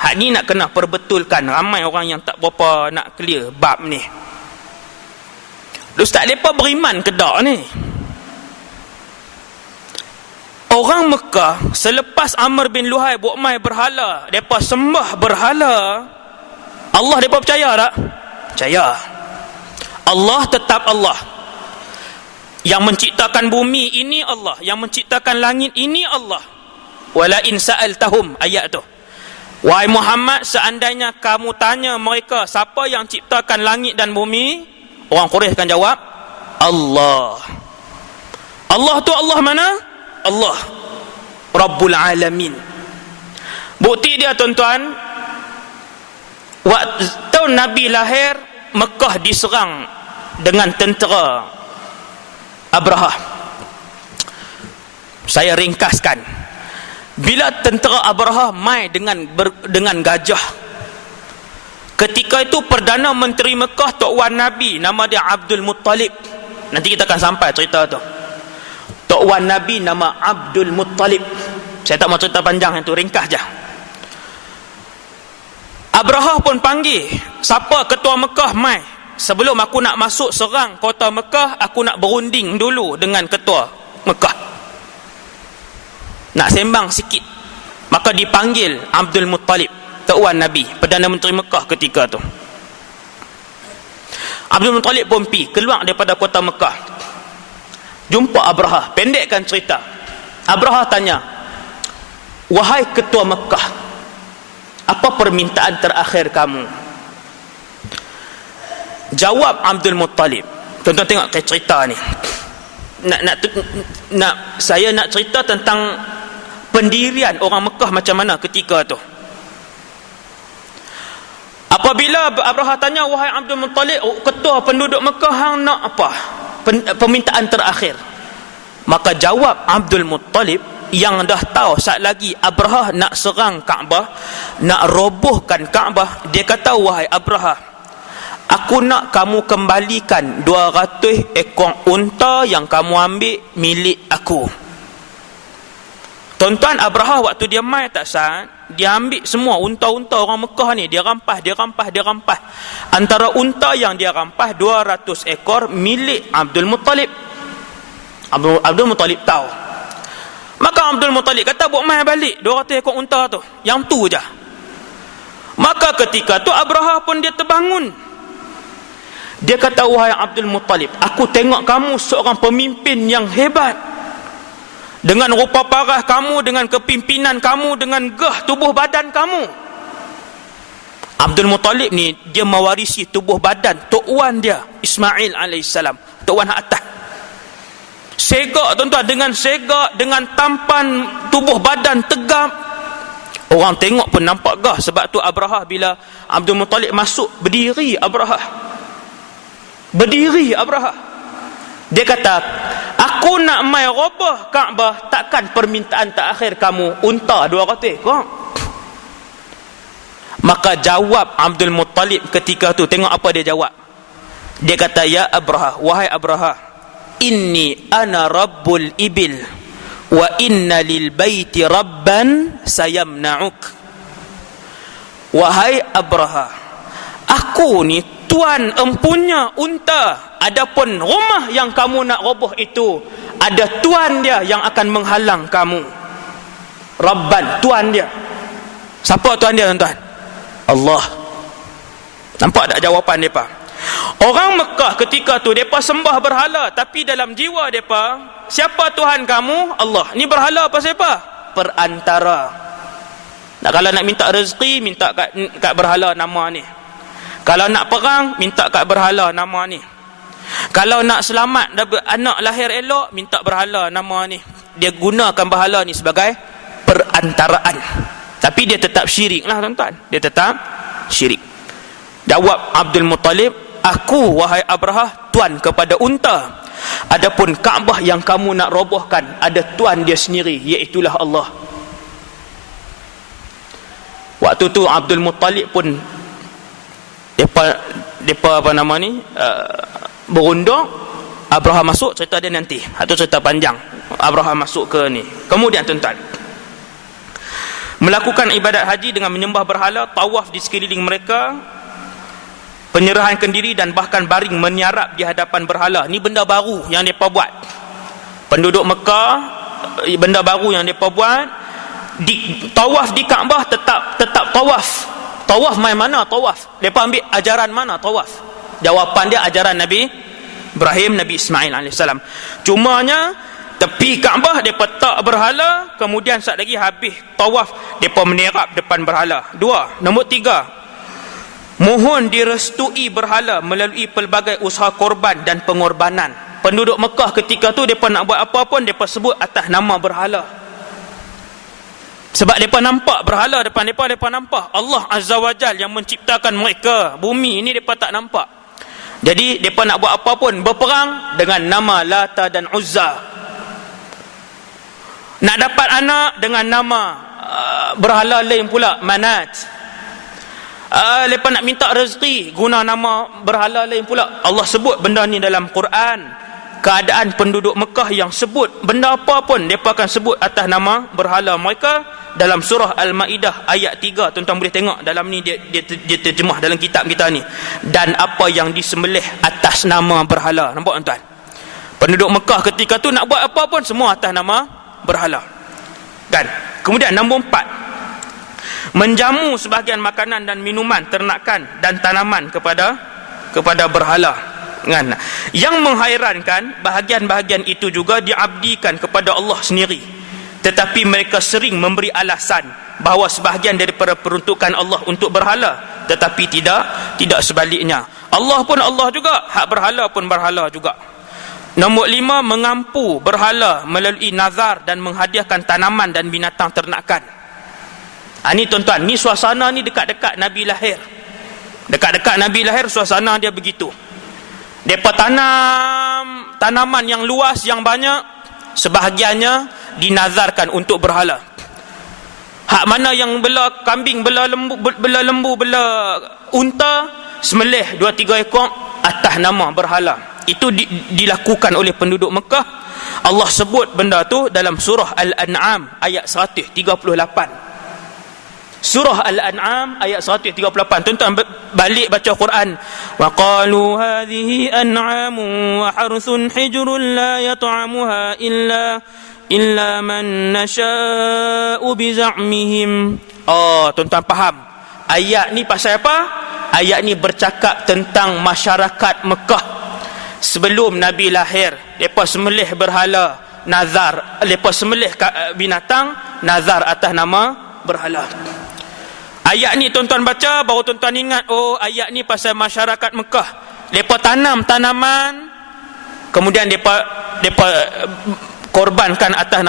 Hak ni nak kena perbetulkan. Ramai orang yang tak berapa nak clear bab ni. Ustaz, mereka beriman ke tak ni? Orang Mekah selepas Amr bin Luhai buat mai berhala, mereka sembah berhala, Allah mereka percaya tak? Percaya. Allah tetap Allah. Yang menciptakan bumi ini Allah, yang menciptakan langit ini Allah. Wala in sa'altahum, ayat tu. Wahai Muhammad, seandainya kamu tanya mereka siapa yang ciptakan langit dan bumi, orang Quraisy akan jawab Allah. Allah tu Allah mana? Allah Rabbul Alamin. Bukti dia tuan-tuan, waktu Nabi lahir, Mekah diserang dengan tentera Abrahah. Saya ringkaskan. Bila tentera Abrahah mai dengan gajah, ketika itu Perdana Menteri Mekah, Tok Wan Nabi, nama dia Abdul Muttalib. Nanti kita akan sampai cerita tu. Tok Wan Nabi nama Abdul Muttalib. Saya tak mau cerita panjang, itu ringkas je. Abrahah pun panggil, siapa ketua Mekah mai? Sebelum aku nak masuk serang kota Mekah, aku nak berunding dulu dengan ketua Mekah, nak sembang sikit. Maka dipanggil Abdul Muttalib, Tok Wan Nabi, Perdana Menteri Mekah ketika tu. Abdul Muttalib pun pergi keluar daripada kota Mekah, jumpa Abrahah. Pendekkan cerita, Abrahah tanya, wahai ketua Mekah, apa permintaan terakhir kamu? Jawab Abdul Muttalib. Tuan-tuan tengok ke cerita ni. Saya nak cerita tentang pendirian orang Mekah macam mana ketika tu. Apabila Abrahah tanya, wahai Abdul Muttalib, ketua penduduk Mekah, hang nak apa permintaan terakhir? Maka jawab Abdul Muttalib, yang dah tahu saat lagi Abrahah nak serang Kaabah, nak robohkan Kaabah. Dia kata, wahai Abrahah, aku nak kamu kembalikan 200 ekor unta yang kamu ambil milik aku. Tuan-tuan, Abrahah waktu dia mai tak sah, dia ambil semua unta-unta orang Mekah ni, dia rampas. Antara unta yang dia rampas 200 ekor milik Abdul Muttalib. Abdul Muttalib tahu. Maka Abdul Muttalib kata, buat mai balik 200 ekor unta tu, yang tu je. Maka ketika tu Abrahah pun dia terbangun. Dia kata, wahai Abdul Muttalib, aku tengok kamu seorang pemimpin yang hebat. Dengan rupa parah kamu, dengan kepimpinan kamu, dengan gah tubuh badan kamu. Abdul Muttalib ni, dia mewarisi tubuh badan Tok Wan dia, Ismail AS, Tok Wan hak atas. Segak tuan-tuan, dengan segak, dengan tampan tubuh badan tegap. Orang tengok pun nampak gah. Sebab tu Abrahah bila Abdul Muttalib masuk, berdiri Abrahah. Dia kata, aku nak mai robah Kaabah, takkan permintaan terakhir kamu unta 200 ekor? Maka jawab Abdul Muttalib ketika tu, tengok apa dia jawab. Dia kata, ya Abrahah, wahai Abrahah, inni ana rabbul ibil wa inna lil baiti rabban sayamna'uk. Wahai Abrahah, aku ni tuan empunya unta. Adapun rumah yang kamu nak roboh itu, ada tuan dia yang akan menghalang kamu. Rabban, tuan dia. Siapa tuan dia tuan-tuan? Allah. Nampak tak jawapan mereka? Orang Mekah ketika tu, mereka sembah berhala, tapi dalam jiwa mereka, siapa Tuhan kamu? Allah. Ni berhala apa siapa? Perantara. Kalau nak minta rezeki, minta kat berhala nama ni. Kalau nak perang, minta kat berhala nama ni. Kalau nak selamat anak lahir elok, minta berhala nama ni. Dia gunakan berhala ni sebagai perantaraan. Tapi dia tetap syirik lah tuan-tuan. Dia tetap syirik. Jawab Abdul Muttalib, aku wahai Abrahah tuan kepada unta. Adapun Kaabah yang kamu nak robohkan, ada tuan dia sendiri, iaitulah Allah. Waktu tu Abdul Muttalib pun depa apa nama ni berunding. Abraham masuk, cerita dia nanti. Itu cerita panjang. Abraham masuk ke ni. Kemudian tuan-tuan, melakukan ibadat haji dengan menyembah berhala, tawaf di sekeliling mereka, penyerahan kendiri dan bahkan baring menyarap di hadapan berhala. Ni benda baru yang mereka buat. Penduduk Mekah, benda baru yang mereka buat. Tawaf di Kaabah tetap tawaf. Tawaf main mana tawaf? Mereka ambil ajaran mana tawaf? Jawapan dia ajaran Nabi Ibrahim, Nabi Ismail AS. Cumanya tepi Kaabah mereka tak berhala. Kemudian saat lagi habis tawaf, mereka menerap depan berhala. 2. Nombor 3, mohon direstui berhala melalui pelbagai usaha korban dan pengorbanan. Penduduk Mekah ketika tu mereka nak buat apa pun mereka sebut atas nama berhala. Sebab mereka nampak berhala depan mereka nampak Allah Azza wa Jal yang menciptakan mereka. Bumi ini mereka tak nampak. Jadi mereka nak buat apa pun, berperang dengan nama Lata dan Uzza. Nak dapat anak dengan nama berhala lain pula, Manat. Mereka nak minta rezeki guna nama berhala lain pula. Allah sebut benda ni dalam Quran. Keadaan penduduk Mekah yang sebut benda apa pun, mereka akan sebut atas nama berhala mereka. Dalam surah Al-Ma'idah ayat 3, tuan-tuan boleh tengok dalam ni, dia terjemah dalam kitab kita ni. Dan apa yang disembelih atas nama berhala. Nampak tuan-tuan? Penduduk Mekah ketika tu nak buat apa pun semua atas nama berhala. Dan kemudian nombor 4, menjamu sebahagian makanan dan minuman, ternakan dan tanaman kepada berhala. Kan? Yang menghairankan, bahagian-bahagian itu juga diabdikan kepada Allah sendiri. Tetapi mereka sering memberi alasan bahawa sebahagian daripada peruntukan Allah untuk berhala, tetapi tidak sebaliknya. Allah pun Allah juga, hak berhala pun berhala juga. Nombor 5, mengampu berhala melalui nazar dan menghadiahkan tanaman dan binatang ternakan. Ini tuan-tuan, ni suasana ni dekat-dekat Nabi lahir. Dekat-dekat Nabi lahir suasana dia begitu. Mereka tanam tanaman yang luas, yang banyak, sebahagiannya dinazarkan untuk berhala. Hak mana yang bela kambing, bela lembu, bela unta, sembelih 2-3 ekor atas nama berhala. Itu dilakukan oleh penduduk Mekah. Allah sebut benda tu dalam surah Al-An'am ayat 138. Surah Al-An'am ayat 138. Tuan-tuan balik baca Quran. Wa qalu hadhihi an'amun wa harthun hijrun la yat'amuha illa man nasha'u bi za'mihim. Oh, tuan-tuan faham. Ayat ni pasal apa? Ayat ni bercakap tentang masyarakat Mekah sebelum Nabi lahir. Depa sembelih berhala, nazar. Depa sembelih binatang, nazar atas nama berhala. Ayat ni tuan-tuan baca, baru tuan-tuan ingat, oh ayat ni pasal masyarakat Mekah. Depa tanam tanaman, kemudian depa korbankan atas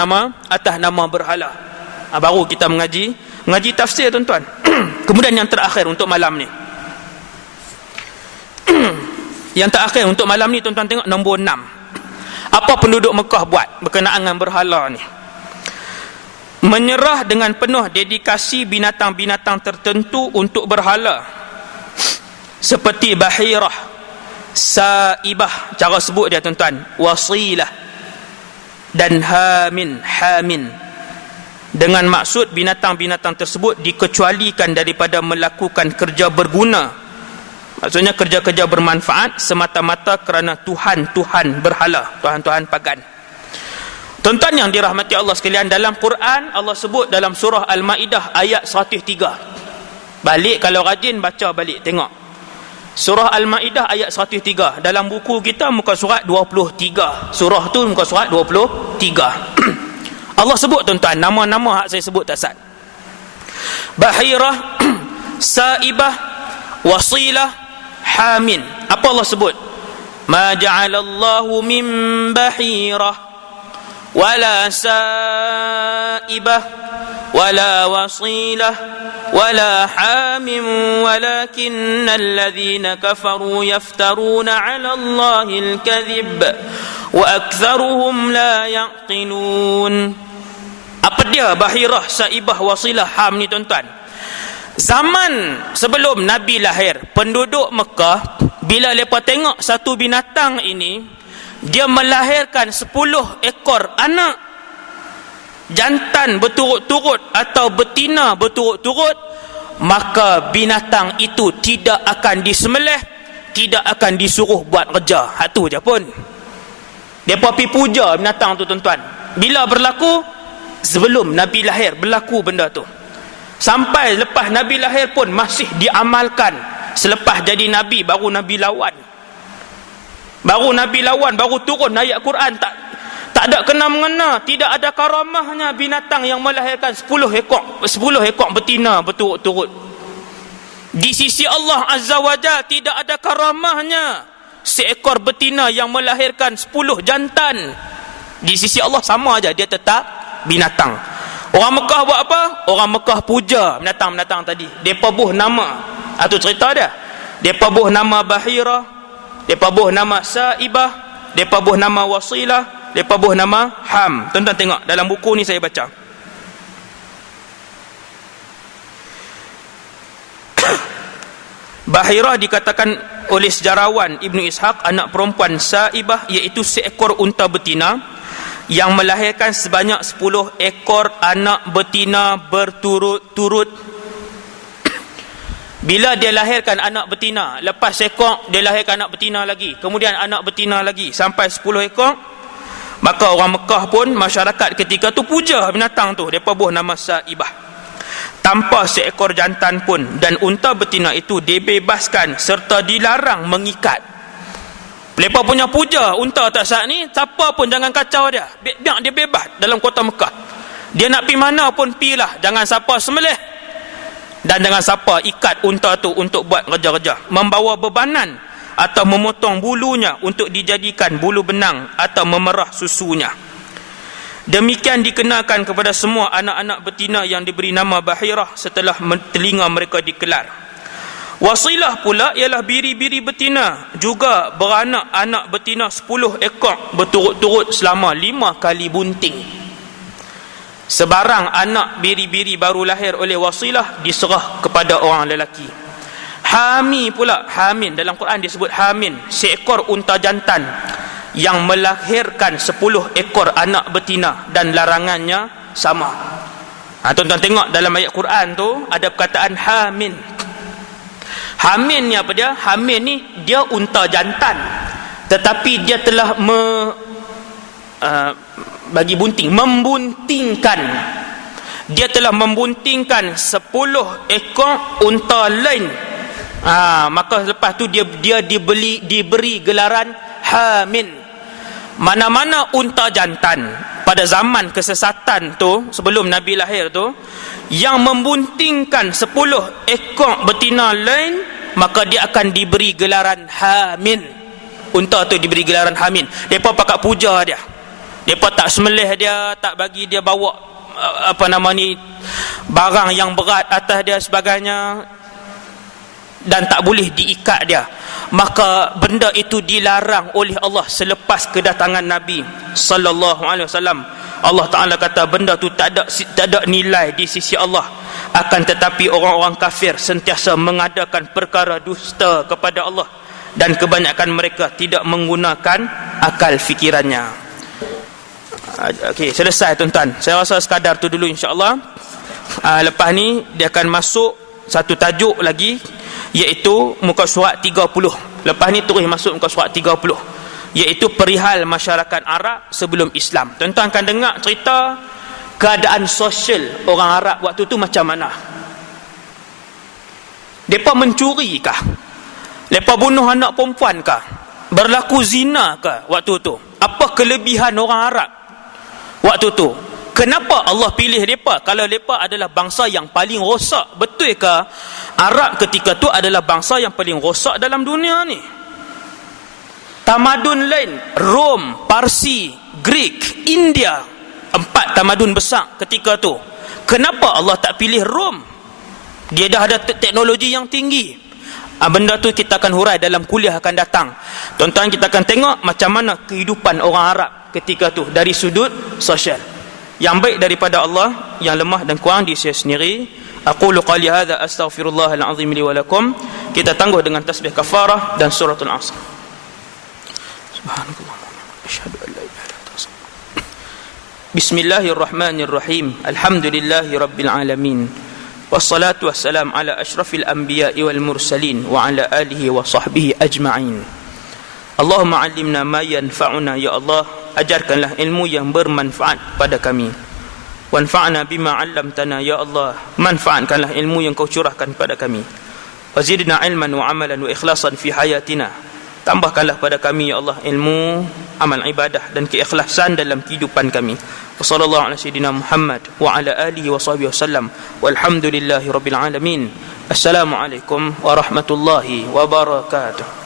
nama berhala. Baru kita mengaji tafsir tuan-tuan. Kemudian yang terakhir untuk malam ni. Yang terakhir untuk malam ni tuan-tuan tengok nombor 6. Apa penduduk Mekah buat berkenaan dengan berhala ni? Menyerah dengan penuh dedikasi binatang-binatang tertentu untuk berhala. Seperti Bahirah, Saibah, cara sebut dia tuan-tuan, Wasilah dan Hamin. Dengan maksud binatang-binatang tersebut dikecualikan daripada melakukan kerja berguna. Maksudnya kerja-kerja bermanfaat semata-mata kerana Tuhan-Tuhan berhala, Tuhan-Tuhan pagan. Tuan-tuan yang dirahmati Allah sekalian, dalam Quran Allah sebut dalam surah Al-Ma'idah ayat 103. Balik, kalau rajin baca balik, tengok surah Al-Ma'idah ayat 103. Dalam buku kita muka surat 23. Surah tu muka surat 23. Allah sebut tuan-tuan, nama-nama hak saya sebut tak sat. Bahirah, Saibah, Wasilah, Hamin. Apa Allah sebut? Ma ja'alallahu min bahirah wala saibah wala wasilah wala hamim walakinna alladhina kafaru yaftaruna 'ala Allahil kadhib wa aktharuhum la yaqilun. Apa dia Bahirah, Saibah, Wasilah, Ham ni tuan-tuan? Zaman sebelum Nabi lahir, penduduk Mekah bila mereka tengok satu binatang ini, dia melahirkan 10 ekor anak jantan berturut-turut atau betina berturut-turut, maka binatang itu tidak akan disembelih, tidak akan disuruh buat kerja. Hak tu je pun. Mereka pergi puja binatang tu tuan-tuan. Bila berlaku? Sebelum Nabi lahir berlaku benda tu. Sampai lepas Nabi lahir pun masih diamalkan. Selepas jadi Nabi, baru Nabi lawan. Baru turun ayat Quran. Tak ada kena-mengena, tidak ada karamahnya binatang yang melahirkan 10 ekor betina berturut-turut. Di sisi Allah Azza wa Jalla tidak ada karamahnya seekor betina yang melahirkan 10 jantan. Di sisi Allah sama aja, dia tetap binatang. Orang Mekah buat apa? Orang Mekah puja binatang-binatang tadi. Depa buh nama. Itu cerita dia. Depa buh nama Bahirah, depa buh nama Saibah, depa buh nama Wasilah, depa buh nama Ham. Tuan-tuan tengok dalam buku ni saya baca. Bahirah dikatakan oleh sejarawan Ibnu Ishaq anak perempuan Saibah, iaitu seekor unta betina yang melahirkan sebanyak 10 ekor anak betina berturut-turut. Bila dia lahirkan anak betina, lepas ekor dia lahirkan anak betina lagi, kemudian anak betina lagi, sampai 10 ekor, maka orang Mekah pun, masyarakat ketika tu puja binatang tu. Mereka buh nama Saibah, tanpa seekor jantan pun, dan unta betina itu dibebaskan serta dilarang mengikat. Mereka punya puja unta tak sah ni, siapa pun jangan kacau dia, biar dia bebas dalam kota Mekah. Dia nak pergi mana pun pergilah, jangan siapa sembelih dan jangan siapa ikat unta tu untuk buat kerja-kerja, membawa bebanan atau memotong bulunya untuk dijadikan bulu benang atau memerah susunya. Demikian dikenakan kepada semua anak-anak betina yang diberi nama Bahirah setelah telinga mereka dikelar. Wasilah pula ialah biri-biri betina, juga beranak anak betina 10 ekor berturut-turut selama 5 kali bunting. Sebarang anak biri-biri baru lahir oleh Wasilah diserah kepada orang lelaki. Hami pula, Hamin dalam Quran disebut Hamin, seekor unta jantan yang melahirkan 10 ekor anak betina, dan larangannya sama. Tuan-tuan tengok dalam ayat Quran tu ada perkataan Hamin. Hamin ni apa dia? Hamin ni dia unta jantan, tetapi dia telah bagi bunting, membuntingkan. Dia telah membuntingkan 10 ekor unta lain. Maka lepas tu dia diberi gelaran Hamin. Mana-mana unta jantan pada zaman kesesatan tu, sebelum Nabi lahir tu, yang membuntingkan 10 ekor betina lain, maka dia akan diberi gelaran Hamin. Unta tu diberi gelaran Hamin. Mereka pakat puja dia. Mereka tak sembelih dia, tak bagi dia bawa barang yang berat atas dia sebagainya, dan tak boleh diikat dia. Maka benda itu dilarang oleh Allah selepas kedatangan Nabi sallallahu alaihi wasallam. Allah Taala kata benda tu tak ada nilai di sisi Allah, akan tetapi orang-orang kafir sentiasa mengadakan perkara dusta kepada Allah, dan kebanyakan mereka tidak menggunakan akal fikirannya. Okey, selesai tuan-tuan. Saya rasa sekadar tu dulu insya-Allah. Lepas ni dia akan masuk satu tajuk lagi, iaitu muka surat 30. Lepas ni terus masuk muka surat 30, iaitu perihal masyarakat Arab sebelum Islam. Tuan-tuan akan dengar cerita keadaan sosial orang Arab waktu tu macam mana. Mereka mencuri kah? Mereka bunuh anak perempuan kah? Berlaku zina kah waktu tu? Apa kelebihan orang Arab waktu tu? Kenapa Allah pilih mereka kalau mereka adalah bangsa yang paling rosak? Betul ke Arab ketika tu adalah bangsa yang paling rosak dalam dunia ni? Tamadun lain, Rom, Parsi, Greek, India, 4 tamadun besar ketika tu. Kenapa Allah tak pilih Rom? Dia dah ada teknologi yang tinggi. Benda tu kita akan hurai dalam kuliah akan datang. Tuan-tuan, kita akan tengok macam mana kehidupan orang Arab ketika tu dari sudut sosial. Yang baik daripada Allah, yang lemah dan kurang di saya sendiri. Aqulu qali hadza astaghfirullahal azim li wa lakum. Kita tangguh dengan tasbih kafarah dan suratul Asr. Subhanallah. Asyhadu an la ilaha illallah. Bismillahirrahmanirrahim. Alhamdulillahi rabbil alamin. Wassalatu wassalam ala asyrafil anbiya'i wal mursalin wa ala alihi wa sahbihi ajma'in. Allahumma 'allimna ma yanfa'una ya Allah, ajarkanlah ilmu yang bermanfaat pada kami. Wanfa'na bima 'allamtana ya Allah, manfaatkanlah ilmu yang kau curahkan pada kami. Wazidna ilman wa amalan wa ikhlasan fi hayatina. Tambahkanlah pada kami ya Allah ilmu, amal ibadah dan keikhlasan dalam kehidupan kami. Wassallallahu ala sayyidina Muhammad wa ala alihi wa sahbihi wasallam. Walhamdulillahi rabbil alamin. Assalamualaikum warahmatullahi wabarakatuh.